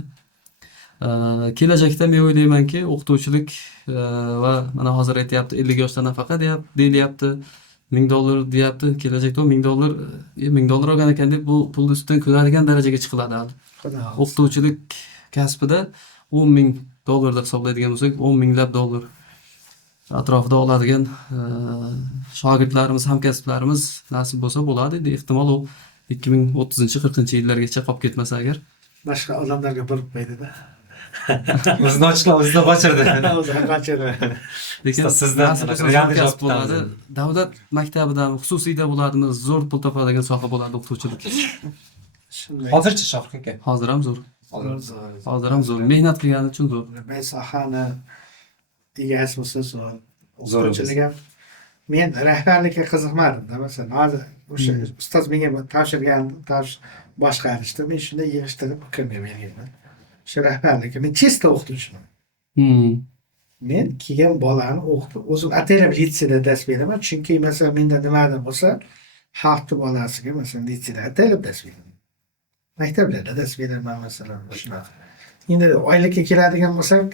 Kelajakda men o'ylaymanki, o'qituvchilik va mana hozir aytyapti 50 yoshdan nafaqa deyilyapti. $1000 deyapti. Kelajakda u $1000 olgan ekan deb bu pulni ustidan kuladigan darajaga chiqiladi hali. Xudo xohlasa. O'qituvchilik kasbida $10,000 deb hisoblaydigan bo'lsak, 10 minglab dollar atrofida oladigan shogirdlarimiz, hamkasblarimiz nasib bo'lsa bo'ladi. Endi ehtimol u 2030-40-yillargacha qolib ketmasa agar. Boshqa odamlarga bo'lib qo'ydi-da. O'zini ochiqlab, o'zini qochirdi. O'zini qochirdi. Lekin Sizdan nasib bo'lsa yangi kasb javob bo'ladi. Davlat maktabidami, xususiyda bo'ladimi, zo'r pul topadigan soha bo'ladi o'qituvchilik. Shunday. Hozirchi Shohruh aka. Hozir ham zo'r. Zo'r. Hozir ham zo'r. Mehnat qilgani uchun zo'r. Ben sohani egasi bo'lsa zo'r. Zo'r O'qituvchilik ham. Men rahbarlikka qiziqmadim-da. Masalan, hozir o'sha ustoz menga topshirgan, boshqarishdi. Men shunday yig'ishtirib fikrga berganman. Shu rahbarlikka men chista o'qituvchiman. Men kelgan bolani o'qitib, o'zim ataylab litseyda dars beraman. Chunki masalan menda nimadir bo'lsa, xalqni bolasiga masalan litseyda ataylab dars beraman. Maktablarda dars beraman masalan shunaqa. Endi oylikka keladigan bo'lsak,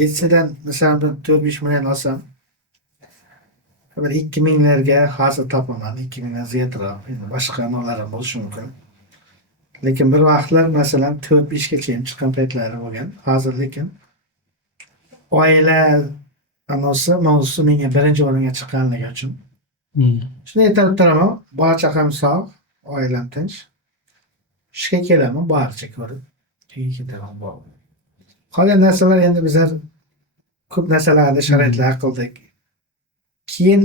litseydan masalan 4-5 million olsam, bir 2000 larga hozir topaman, 2000 dan ziyodroq. Endi boshqa nolarim bo'lishi mumkin. Lekin bir vaqtlar masalan 4-5 gacha ham chiqqan paytlari bo'lgan. Hozir lekin oila mavzusi menga birinchi o'ringa chiqqanligi uchun. Shuni aytib turaman, bola chaqam sog', oilam tinch. Ishga kelaman, boricha ko'rib. Keyin ketaman. Qolgan narsalar endi bizlar ko'p narsalarda sharoitlar qildik. Keyin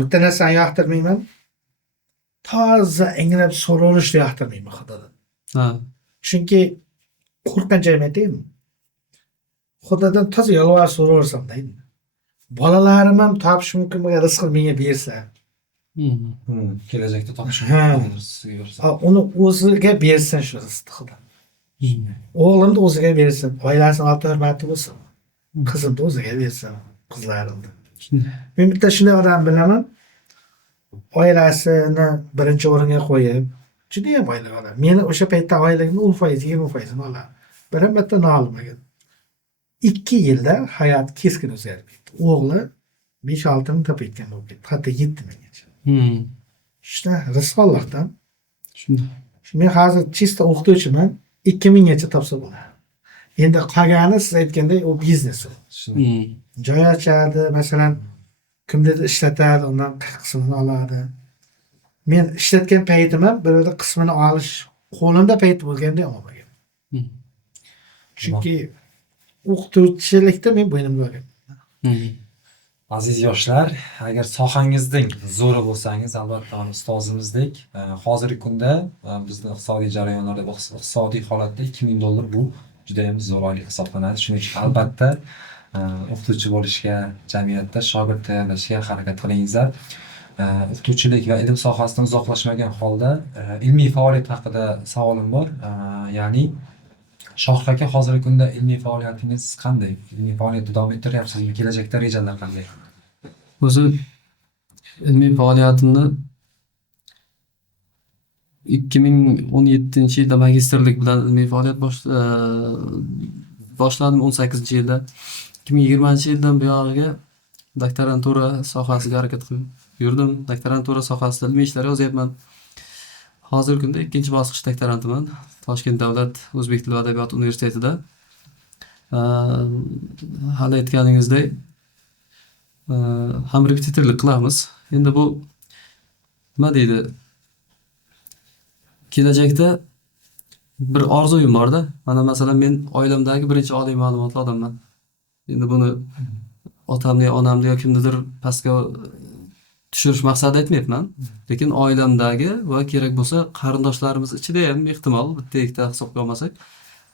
bitta narsani yoqtirmayman. Toza ingrab so'ralishni yoqtirmayman xudodan. Ha. Chunki qo'rqinchayim aytaymi? Xudodan toza yolg'on so'raversam deydi. Bolalarim ham topish mumkin bo'lgan rizqni menga bersa, Kelajakda topish Ha. mumkin sizga bersa. uni o'ziga bersin shu rizqni Xudo. O'g'limni o'ziga bersin, oilasini olti hurmati bo'lsin. Qizimni o'ziga bersin, qizlarimni. Men bitta shunday odam bilaman. Oilasini birinchi o'ringa qo'yib, juda ham oila odam. Meni o'sha paytda oilamni 10%, 20% olardi. Biram bitta nolimagan. 2 yilda hayot keskin o'zgarib ketdi. O'g'li 5-6 ming topayotgan bo'lib ketdi. Hatto 7 minggacha. Shuna rizq Allohdan. Shunday. Men hozir chista o'qituvchiman, 2000 gacha topsa bo'ladi. Endi qolgani siz aytgandek u biznes u. Joy ochadi, masalan, kimnidir ishlatadi, undan qismini oladi. Men ishlatgan paytim ham birida qismini olish qo'limda payti bo'lganda ham olmagan. Chunki o'qituvchilikda men bo'ynimga olganman. Aziz yoshlar, agar sohangizning zo'ri bo'lsangiz, albatta ustozimizdek, hozirgi kunda bizning iqtisodiy jarayonlarda, iqtisodiy holatda $2000 bu juda ham zo'r oylik hisoblanadi. Shuning uchun albatta o'qituvchi bo'lishga, jamiyatda shogird tayyorlashga harakat qilingizlar. O'qituvchilik va ilm sohasidan uzoqlashmagan holda ilmiy faoliyat haqida savolim bor. Ya'ni Shohrux aka, hozirgi kunda ilmiy faoliyatingiz qanday? Ilmiy faoliyatni davom ettiryapsizmi? Kelajakda rejalar qanday? O'zi ilmiy faoliyatimni 2017-yilda magistrlik bilan ilmiy faoliyat boshladim 18-yilda. 2020-yildan buyog'iga doktorantura sohasiga harakat qilib yurdim. Doktorantura sohasida ilmiy ishlar yozyapman. Hozirgi kunda 2-bosqich doktorantiman. Toshkent davlat o'zbek tili va adabiyot universitetida. Hali aytganingizdek, ham repetitorlik qilamiz. Endi bu nima deydi? Kelajakda bir orzuyim bor-da. Mana masalan men oilamdagi birinchi oliy ma'lumotli odamman. Endi buni otamni, onamni yoki kimnidir pastga tushirish maqsadida aytmayapman. Lekin oilamdagi va kerak bo'lsa qarindoshlarimiz ichida ham ehtimol bitta ikkita hisobga olmasak,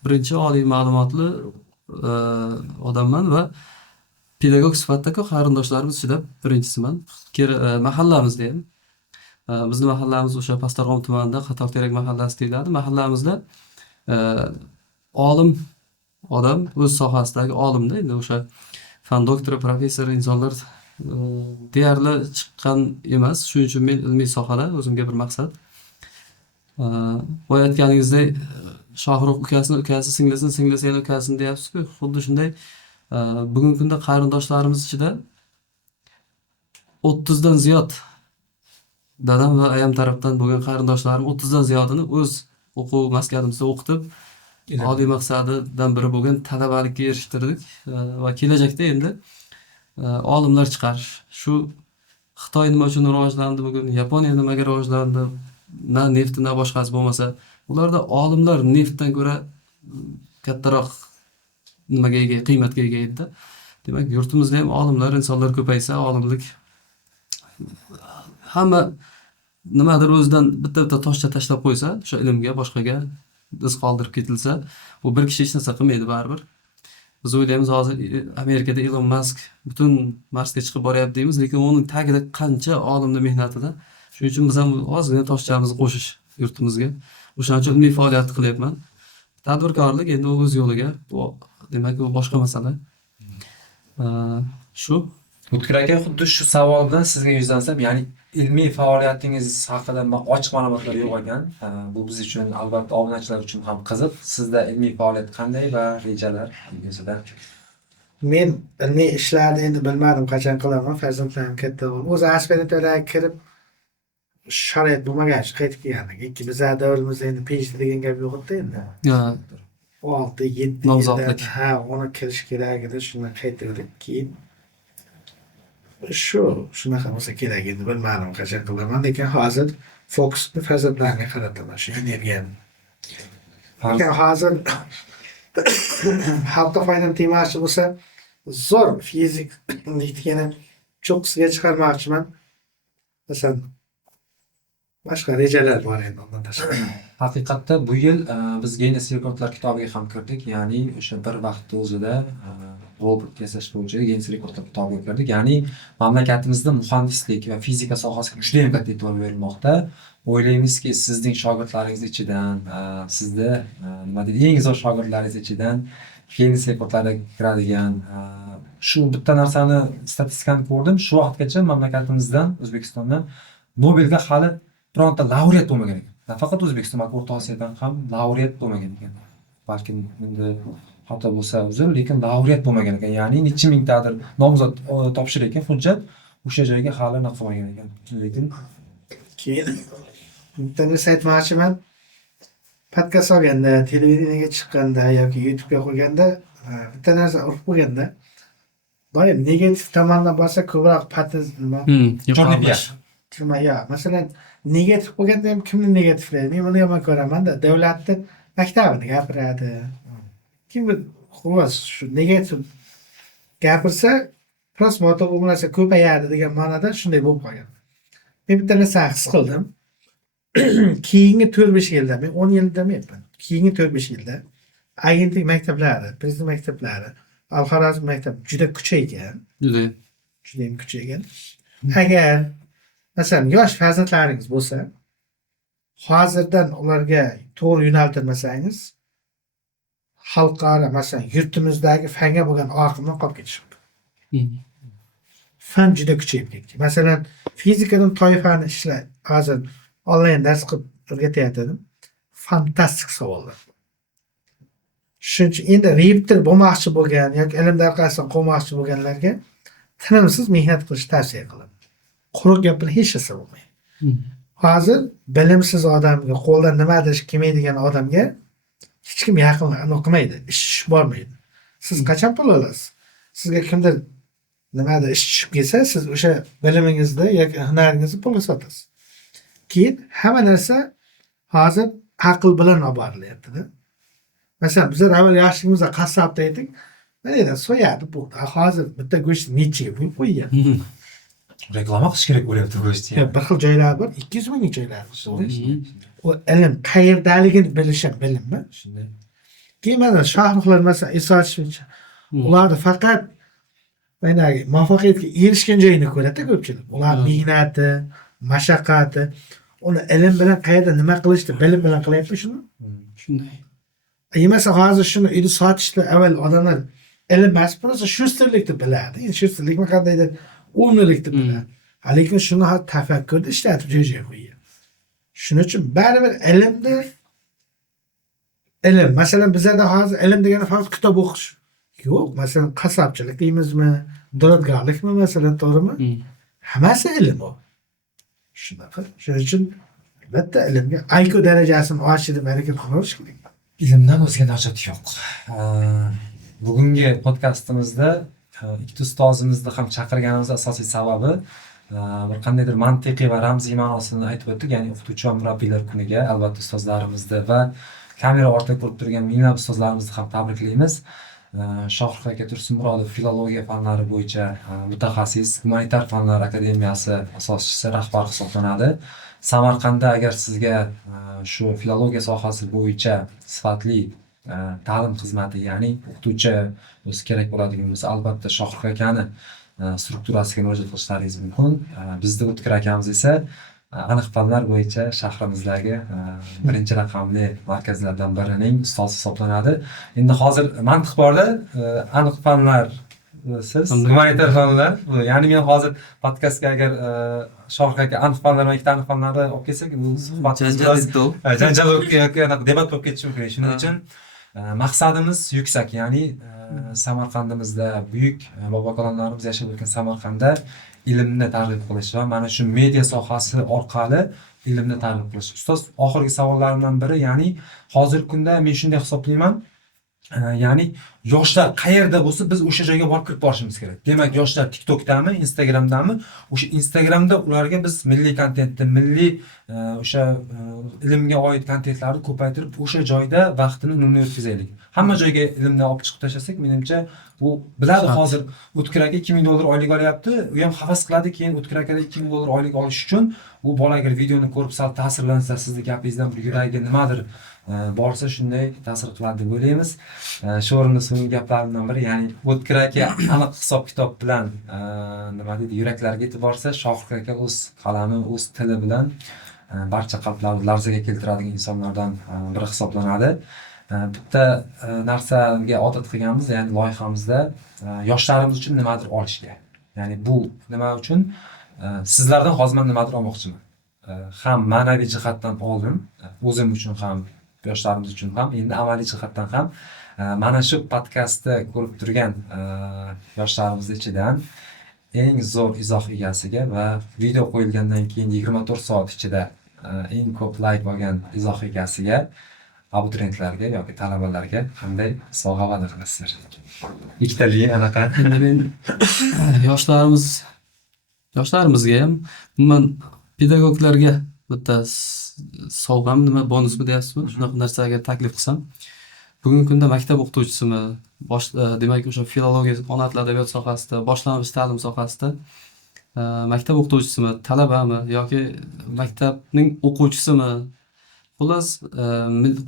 birinchi oliy ma'lumotli odamman va pedagog sifatida qarindoshlarimiz ichida birinchisiman. Mahallamizda ham bizning mahallamiz o'sha Pastdarg'om tumanida Qatorterak mahallasi deyiladi. Mahallamizda olim odam, o'z sohasidagi olimda, endi o'sha fan doktori, professor insonlar deyarli chiqqan emas. Shuning uchun men ilmiy sohada o'zimga bir maqsad. Aytganingizdek, Shohruh ukasini ukasi singlisini singlisi yana ukasini deyapsiz-ku. Xuddi shunday bugungi kunda qarindoshlarimiz ichida 30 dan ziyod dadam va ayam tarafdan bo'lgan qarindoshlarim 30 dan ziyodini o'z o'quv maskanimizda o'qitib, oliy maqsadidan biri bo'lgan talabalikka erishtirdik va kelajakda endi olimlar chiqarish. Shu Xitoy nima uchun rivojlandi bugun, Yaponiya nimaga rivojlandi, na nefti na boshqasi bo'lmasa, ularda olimlar neftdan ko'ra kattaroq nimaga ega, qiymatga ega edi. Demak, yurtimizda ham olimlar, insonlar ko'paysa, olimlik hamma nimadir o'zidan bitta toshcha tashlab qo'ysa, o'sha ilmga, boshqaga iz qoldirib ketilsa, bu bir kishi hech narsa qilmaydi baribir. Biz o'ylaymiz hozir Amerikada Elon Musk butun Marsga chiqib boryapti deymiz, lekin uning tagida qancha olimning mehnatida. Shuning uchun biz ham ozgina toshchamizni qo'shish yurtimizga. O'shaning uchun ilmiy faoliyat qilyapman. Tadbirkorlik endi o'z yo'liga, bu demak u boshqa masala. Shu O'tkir aka, xuddi shu savol bilan sizga yuzlansam, ya'ni ilmiy faoliyatingiz haqida ochiq ma'lumotlar yo'q ekan. Bu biz uchun, albatta obunachilar uchun ham qiziq. Sizda ilmiy faoliyat qanday va rejalar yuzida? Men ilmiy ishlarni endi bilmadim qachon qilaman, farzandlarim katta bo'ldi. O'zi aspiranturga kirib sharoit bo'lmagan qaytib kelgandik. Ikki bizlar davrimizda endi PhD degan gap yo'q edi endi. 6-7 Nomzodlik. yildan ona kirish kerak edi, shundan qaytdik. Keyin shunaqa bo'lsa kerak edi, bilmadim qachon qilaman, lekin hozir fokusni farzandlarimga qarataman, shu energiyani. Lekin hozir xalqqa foydam tegmoqchi bo'lsa, zo'r fizik degani cho'qqisiga chiqarmoqchiman. Masalan, boshqa rejalar bor endi undan tashqari. Haqiqatda bu yil biz Guinness rekordlar kitobiga ham kirdik. Ya'ni o'sha bir vaqtda o'zida robot yasash bo'yicha Guinness rekordlar kitobiga kirdik. Ya'ni mamlakatimizda muhandislik va fizika sohasiga juda ham katta e'tibor berilmoqda. O'ylaymizki, sizning shogirdlaringiz ichidan, sizda nima deydi, eng zo'r shogirdlaringiz ichidan Guinness rekordlariga kiradigan shu bitta narsani statistikani ko'rdim. Shu vaqtgacha mamlakatimizdan, O'zbekistondan Nobelga hali bironta laureat bo'lmagan ekan. Nafaqat O'zbekiston, balki O'rta Osiyodan ham laureat bo'lmagan ekan. Balki endi xato bo'lsa uzr, lekin laureat bo'lmagan ekan. Ya'ni necha mingtadir nomzod topshirgan ekan, hujjat o'sha joyga hali aniq qilmagan ekan. Lekin Keyin bitta narsa aytmoqchiman. Podkast olganda, televideniyega chiqqanda yoki YouTube'ga qo'yganda bitta narsa urib qo'yganda doim negativ tomondan bo'lsa ko'proq masalan, negativ bo'lganda ham kimni negativlaydi? Men buni yomon ko'raman-da, davlatni maktabini gapiradi. Kimdir xullas shu negativ gapirsa, prosmotr bo'lmasa ko'payadi degan ma'noda shunday bo'lib qolgan. Men bitta narsa his qildim. Keyingi 4-5 yilda, men 10 yil demayapman. Keyingi 4-5 yilda agentlik maktablari, prezident maktablari, Al-Xorazm maktabi juda kuchaygan. Juda ham kuchaygan. Agar masalan yosh farzandlaringiz bo'lsa, hozirdan ularga to'g'ri yo'naltirmasangiz, xalqaro masalan yurtimizdagi fanga bo'lgan oqimdan qolib ketish mumkin. Fan juda kuchayib ketgan. Masalan, fizikadan toifani ishlar hozir onlayn dars qilib o'rgatyaptim. Fantastik savollar. Shuning uchun endi reptor bo'lmoqchi bo'lgan yoki ilm darqasidan qolmoqchi bo'lganlarga tinimsiz mehnat qilish tavsiya qilaman. Quruq gap bilan hech narsa bo'lmaydi. Hozir bilimsiz odamga, qo'ldan nimadir kelmaydigan odamga hech kim yaqin qilmaydi, ish bormaydi. Siz qachon pul olasiz? Sizga kimdir nimadir ish tushib kelsa, siz o'sha bilimingizni yoki hunaringizni pulga sotasiz. Keyin hamma narsa hozir aql bilan olib borilyapti-da. Masalan, bizlar avval yoshligimizda qassobda edik, mana so'yadi bu. Hozir bitta go'sht nechaga pul qo'ygan. reklama qilish kerak bo'lyapti go'shtga. Bir xil joylar bor, 200 ming joylar bor. O ilm qayerdaligini bilish ham bilimmi? Shunday. Keyin mana shohruhlar masalan Isochevich, ularni faqat mana muvaffaqiyatga erishgan joyini ko'radi ko'pchilik. Ular mehnati, mashaqqati, uni ilm bilan qayerda nima qilishni bilib bilan qilyapti shuni. Shunday. Yemasa hozir shuni uyda sotishda avval odamlar ilm emas, bo'lsa shusterlikni biladi. Endi shusterlikni qandaydir umrlikni biladi. Lekin shuni tafakkurda ishlatib joyga qo'ygan. Shuning uchun baribir ilmni ilm. Masalan, bizada hozir ilm degani faqat kitob o'qish yo'q. Masalan, qassobchilik deymizmi, duradgorlikmi, masalan, to'g'rimi? Hammasi ilm u. Shunaqa. Shuning uchun albatta ilmga IQ darajasini oshirib harakat qilish kerak. Ilmdan o'zga najot yo'q. Bugungi podkastimizda ikkita ustozimizni ham chaqirganimiz asosiy sababi bir qandaydir mantiqiy va ramziy ma'nosini aytib o'tdik, ya'ni o'qituvchi va murabbiylar kuniga albatta ustozlarimizni va kamera ortida ko'rib turgan minglab ustozlarimizni ham tabriklaymiz. Shohrux aka Tursunmurodov filologiya fanlari bo'yicha mutaxassis, Humanitar fanlar akademiyasi asoschisi, rahbar hisoblanadi. Samarqandda agar sizga shu filologiya sohasi bo'yicha sifatli ta'lim xizmati, ya'ni o'qituvchi o'zi kerak bo'ladigan bo'lsa, albatta Shohrux akani strukturasiga murojaat qilishlaringiz mumkin. Bizda O'tkir akamiz esa aniq fanlar bo'yicha shahrimizdagi birinchi raqamli markazlardan birining ustozi hisoblanadi. Endi hozir mantiq borda, aniq fanlar siz humanitar fanlar. Ya'ni men hozir podkastga agar Shohrux aka aniq fanlar va ikkita aniq fanlarni olib kelsak, bu janjal yoki debat bo'lib ketishi mumkin. Shuning uchun maqsadimiz yuksak, ya'ni Samarqandimizda buyuk bobo kalonlarimiz yashab o'tgan Samarqandda ilmni targ'ib qilish va mana shu media sohasi orqali ilmni targ'ib qilish. Ustoz, oxirgi savollarimdan biri, ya'ni hozirgi kunda men shunday hisoblayman, ya'ni yoshlar qayerda bo'lsa biz o'sha joyga borib kirib borishimiz kerak. Demak, yoshlar TikTokdami, Instagramdami, o'sha Instagramda ularga biz milliy kontentni, milliy o'sha ilmga oid kontentlarni ko'paytirib, o'sha joyda vaqtini unumli o'tkazaylik. Hamma joyga ilmni olib chiqib tashlasak, menimcha bu biladi, hozir O'tkir aka $2000 oylik olyapti, u ham havas qiladi, keyin O'tkir akada $2000 oylik olish uchun u bola agar videoni ko'rib sal ta'sirlansa, sizni gapingizdan bir yuragiga nimadir borsa shunday ta'sir qiladi deb o'ylaymiz. Shu o'rinda so'nggi gaplarimdan biri, ya'ni O'tkir aka aniq hisob-kitob bilan nima deydi, yuraklarga yetib borsa, Shohrux aka o'z qalami, o'z tili bilan barcha qalblarni larzaga keltiradigan insonlardan biri hisoblanadi. Bitta narsaga odat qilganmiz, ya'ni loyihamizda yoshlarimiz uchun nimadir olishga. Ya'ni bu nima uchun? Sizlardan hozir men nimadir olmoqchiman. Ham ma'naviy jihatdan oldim, o'zim uchun ham, yoshlarimiz uchun ham, endi amaliy jihatdan ham mana shu podkastni ko'rib turgan yoshlarimiz ichidan eng zo'r izoh egasiga va video qo'yilgandan keyin 24 soat ichida eng ko'p layk olgan izoh egasiga, abituriyentlarga yoki talabalarga qanday sovg'a va'da qilasizlar? Ikkitali anaqa. Endi men yoshlarimizga ham, umuman pedagoglarga bitta sovg'am nima, bonusmi deyapsizmi? Shunaqa narsaga taklif qilsam, bugungi kunda maktab o'qituvchisimi, demak o'sha filologiya, ona tili adabiyot sohasida, boshlang'ich ta'lim sohasida maktab o'qituvchisimi, talabami yoki maktabning o'quvchisimi, xullas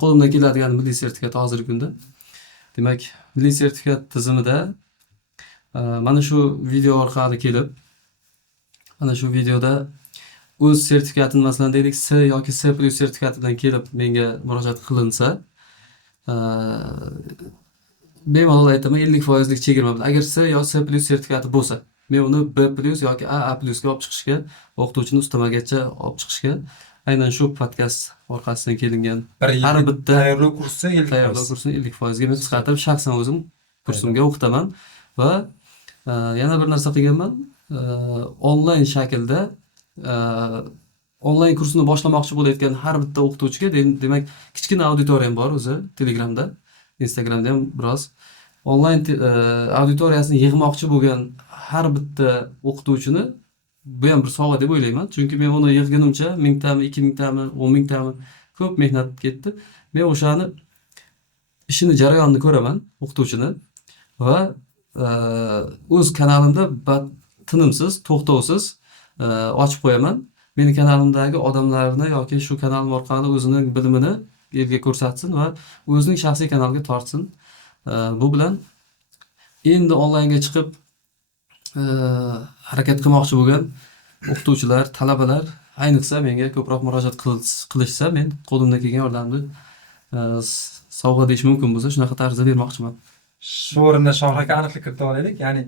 qo'limdan keladigan milliy sertifikat hozirgi kunda. Demak, milliy sertifikat tizimida mana shu video orqali kelib, mana shu videoda o'z sertifikatini, masalan deylik, C yoki C+ sertifikatidan kelib menga murojaat qilinsa, bemalol aytaman, 50% lik chegirma bilan. Agar C yoki C+ sertifikati bo'lsa, men uni B+ yoki A+ ga olib chiqishga, o'qituvchini ustamagacha olib chiqishga, aynan shu podkast orqasidan kelingan har bitta tayyorlov kursi 50% ga men qisqartirib shaxsan o'zim kursimga o'qitaman va yana bir narsa qilganman, onlayn shaklda onlayn kursini boshlamoqchi bo'layotgan har bitta o'qituvchiga, demak, kichkina auditoriyam bor o'zi, Telegramda, Instagramda ham biroz onlayn auditoriyasini yig'moqchi bo'lgan har bitta o'qituvchini bu ham bir sovg'a deb o'ylayman. Chunki men uni yig'gunimcha 1000 tami, 2000 tami, 10 000 tami ko'p mehnat ketdi. Men o'shani ishini, jarayonini ko'raman, o'qituvchini, va o'z kanalimda tinimsiz, to'xtovsiz ochib qo'yaman. Meni kanalimdagi odamlarni yoki shu kanalim orqali o'zining bilimini elga ko'rsatsin va o'zining shaxsiy kanaliga tortsin. Bu bilan endi onlaynga chiqib harakat qilmoqchi bo'lgan o'qituvchilar, talabalar ayniqsa menga ko'proq murojaat qilishsa, men qo'limdan kelgan yordamni sovg'a deyish mumkin bo'lsa, shunaqa tarzda bermoqchiman. Shu o'rinda Shohrux aka aniqlik kiritib olaylik. Ya'ni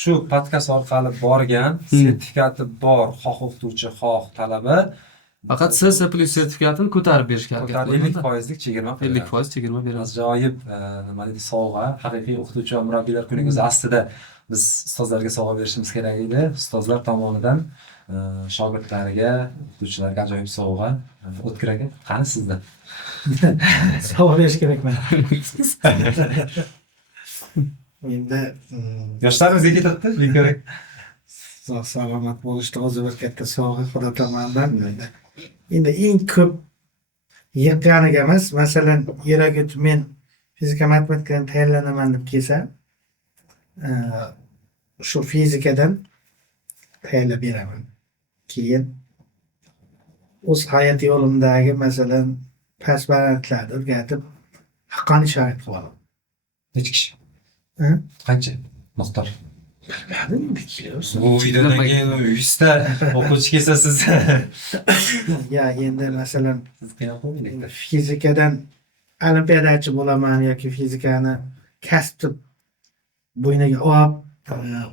shu podkast orqali borgan, sertifikati bor xoh o'qituvchi, xoh talaba Faqat SS plus sertifikatini ko'tarib berishga harakat Ko'tarib qilaman. 50% chegirma qo'yiladi. 50% chegirma beramiz. Ajoyib nima deydi sovg'a, haqiqiy o'qituvchi va murabbiylar kuniga o'zi aslida biz ustozlarga sovg'a berishimiz kerak edi. Ustozlar tomonidan shogirdlariga, o'qituvchilarga ajoyib sovg'a. O'tkir aka, qani sizda? Sovg'a berish kerakman. Endi Yoshlarimizga ketadi, kerak. sog' salomat bo'lishda o'zi bir katta sovg'a Xudo tomonidan. Endi eng ko'p yiqqaniga emas, masalan, ertaga men fizika matematikadan tayyorlanaman deb kelsa, shu fizikadan tayyorlab beraman. Keyin o'z hayot yo'limdagi masalan past balandliklarni o'rgatib haqqoniy sharoit qilaman. Necha kishi? Ha? Qancha? Miqdor. Bilmadim, keliyorsiz. Bu videodan keyin 100 ta o'quvchi kelsa siz Ya endi masalan siz qiynab qo'ymaylik. fizikadan olimpiadachi bo'laman yoki fizikani kasb deb bo'yniga olib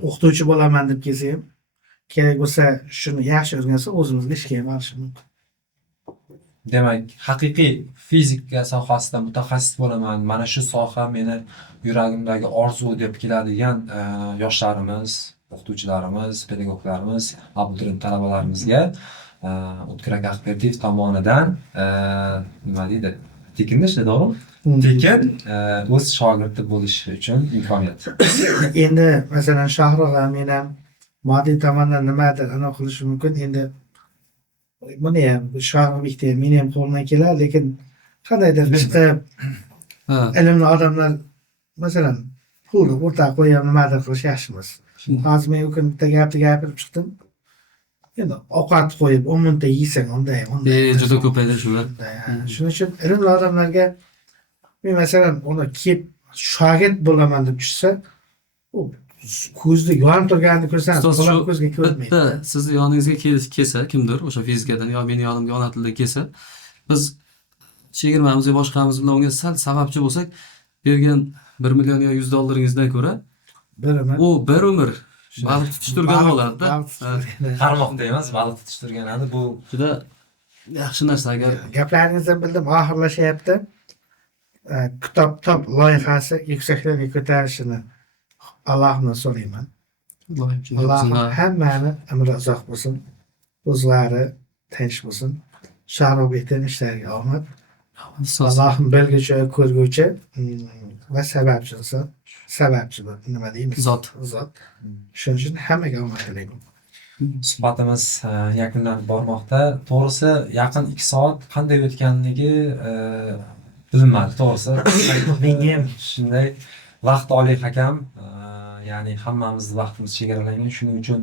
o'qituvchi bo'laman deb kelsa ham kerak bo'lsa shuni yaxshi o'rgansa o'zimizga ishga ham olishi mumkin. Demak, haqiqiy fizika sohasida mutaxassis bo'laman. Mana shu soha meni yuragimdagi orzu deb keladigan yoshlarimiz, o'qituvchilarimiz, pedagoglarimiz, abituriyent talabalarimizga O'tkir aka Ahmedov tomonidan nima deydi? Tekinlashdi, to'g'rimi? Tekin o'z shogirdi bo'lish uchun imkoniyat. Endi masalan Shohruh men ham moddiy tomondan nimadir anaqa qilish mumkin. Endi buni ham Shohruhbekda ham meni ham qo'limdan keladi, lekin qandaydir chiqib Ha. ilmli odamlar masalan pulni o'rtaga qo'yib nimadir qilish yaxshi emas. Hozir men u kun bitta gapni gapirib chiqdim. Endi ovqat qo'yib 10 minutda yeysang unday. Juda ko'paydi shular. Shuning uchun ilmli odamlarga men masalan uni kelib shogird bo'laman deb tushsa, u ko'zda yonib turganini ko'rsangiz, Ustoz, bola shu ko'zga ko'rmaydi. bitta sizni yoningizga kelsa kimdir o'sha fizikadan yo meni yonimga ona tilda kelsa, biz chegirmamiz yo boshqamiz bilan unga sal sababchi bo'lsak, bergan 1 million yo 100 dollaringizdan ko'ra Biraman. u bir umr baliq tutish turgan bo'ladi-da. Qarmoqda emas, baliq tutish turganadi. Bu Juda yaxshi narsa agar Gaplaringizni bildim, oxirlashyapti. Kitob loyihasi yuksaklarga ko'tarishini Allohdan so'rayman. Alloh hammani umri uzoq bo'lsin, o'zlari tinch bo'lsin. Shohruhbekdan ishlariga omad. Allohim bilguvchi, ko'rguvchi va sababchi bu nima deymiz? Zot. Zot. Shuning uchun hammaga omad tilayman. suhbatimiz yakunlanib bormoqda. To'g'risi yaqin 2 soat qanday o'tganligi bilinmadi, to'g'risi. Menga ham Shunday vaqt oliy hakam, ya'ni hammamiz vaqtimiz chegaralangan. Shuning uchun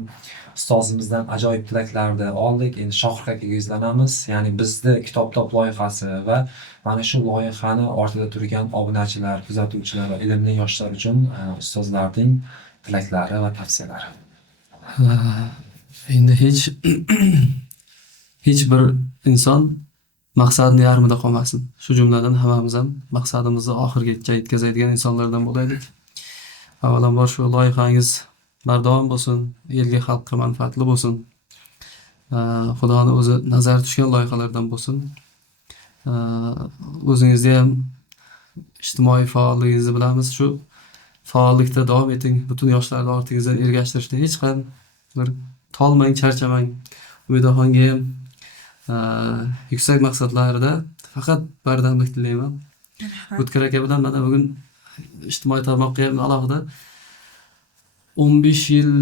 ustozimizdan ajoyib tilaklarni oldik. Endi Shohruh akaga yuzlanamiz. Ya'ni bizda Kitob top loyihasi va mana shu loyihani ortida turgan obunachilar, kuzatuvchilar va ilmli yoshlar uchun ustozlarning tilaklari va tavsiyalari. Endi hech bir inson maqsadini yarmida qolmasin. Shu jumladan hammamiz ham maqsadimizni oxirigacha yetkazadigan insonlardan bo'laylik. Avvalambor shu loyihangiz bardavom bo'lsin, elga, xalqqa manfaatli bo'lsin. Xudoning o'zi nazar tushgan loyihalardan bo'lsin. O'zingizni ham ijtimoiy faolligingizni bilamiz. Shu faollikda davom eting. Butun yoshlarni ortingizdan ergashtirishda hech qanday bir tolmang, charchamang. Umidaxonga ham yuksak maqsadlarida faqat bardamlik tilayman. O'tkir aka bilan mana bugun ijtimoiy tarmoqqa ham alohida 15 yil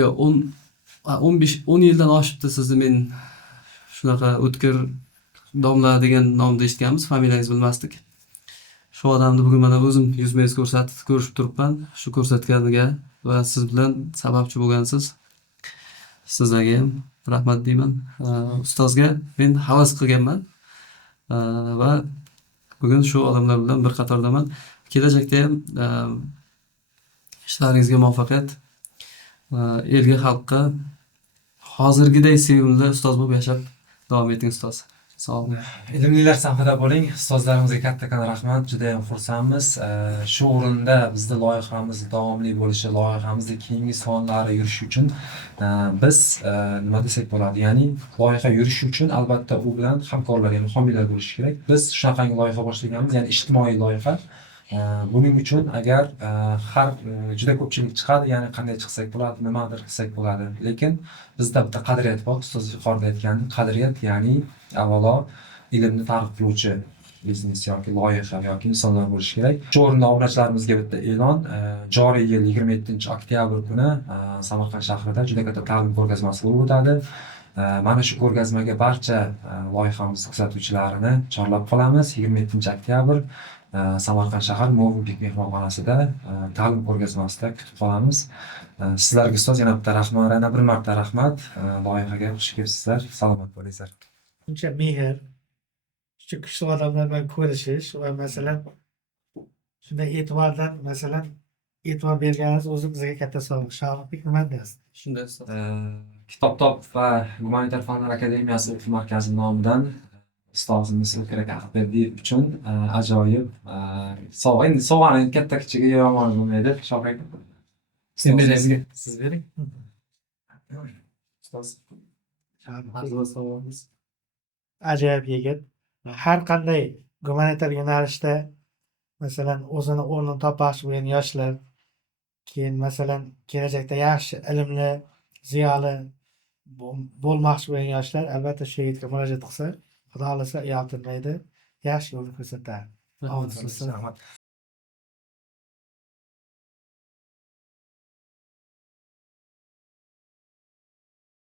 yo 10 yildan oshibdi sizni men shunaqa O'tkir domla degan nomda eshitganmiz, familiyangizni bilmasdik. Shu odamni bugun mana o'zim yuzmangiz ko'rishib turibman. Shu ko'rsatganiga va siz bilan sababchi bo'lgansiz. Sizlarga ham rahmat deyman. Ustozga men havas qilganman va bugun shu odamlar bilan bir qatordaman. Kelajakda ham ishlaringizga muvaffaqiyat, elga, xalqqa hozirgiday sevimli ustoz bo'lib yashab davom eting ustoz. Sog' bo'ling. Ilmlilar safida bo'ling. Ustozlarimizga kattakon rahmat. Juda ham xursandmiz. Shu o'rinda bizda loyihamiz davomli bo'lishi, loyihamizda keyingi sonlari yurishi uchun biz nima desak bo'ladi? Ya'ni loyiha yurishi uchun albatta u bilan hamkorlar, ya'ni homiylar bo'lishi kerak. Biz shunaqangi loyiha boshlaganmiz, ya'ni ijtimoiy loyiha. Buning uchun agar har juda ko'pchilik chiqadi, ya'ni qanday chiqsak bo'ladi, nimadir qilsak bo'ladi. Lekin bizda bitta qadriyat bor. Ustoz yuqorida aytgandek, qadriyat ya'ni avvalo ilmni targ'ib qiluvchi biznes yoki loyiha yoki insonlar bo'lishi kerak. Shu o'rinda obunachilarimizga bitta e'lon. Joriy yil 27-oktyabr kuni Samarqand shahrida juda katta ta'lim ko'rgazmasi bo'lib o'tadi. Mana shu ko'rgazmaga barcha loyihamiz kuzatuvchilarini chorlab qolamiz. 27-oktyabr Samarqand shahar Movinbek mehmonxonasida ta'lim ko'rgazmasida kutib qolamiz. Sizlarga ustoz yana bitta rahmat, yana bir marta rahmat. Loyihaga xush kelibsizlar. Salomat bo'linglar. Shuncha mehr, shuncha kuchli odamlar bilan ko'rishish va masalan shunday e'tibordan masalan e'tibor berganingiz o'zi bizga katta sovg'a. Shohruxbek nima deysiz? Shunday ustoz. Kitob top va Gumanitar fanlar akademiyasi o'quv markazi nomidan ustozimiz O'tkir aka Ahmedberdiyev uchun ajoyib sovg'a. Endi sovg'ani katta kichigiga yomon bo'lmaydi. Shohruxbek siz bering. Ustoz. Ajoyib yigit. Har qanday gumanitar yo'nalishda masalan o'zini o'rnini topmoqchi bo'lgan yoshlar, keyin masalan kelajakda yaxshi ilmli, ziyoli bo'lmoqchi bo'lgan yoshlar albatta shu yigitga murojaat qilsa, Xudo xolasa uyaltirmaydi, yaxshi yo'lni ko'rsatadi. Rahmat.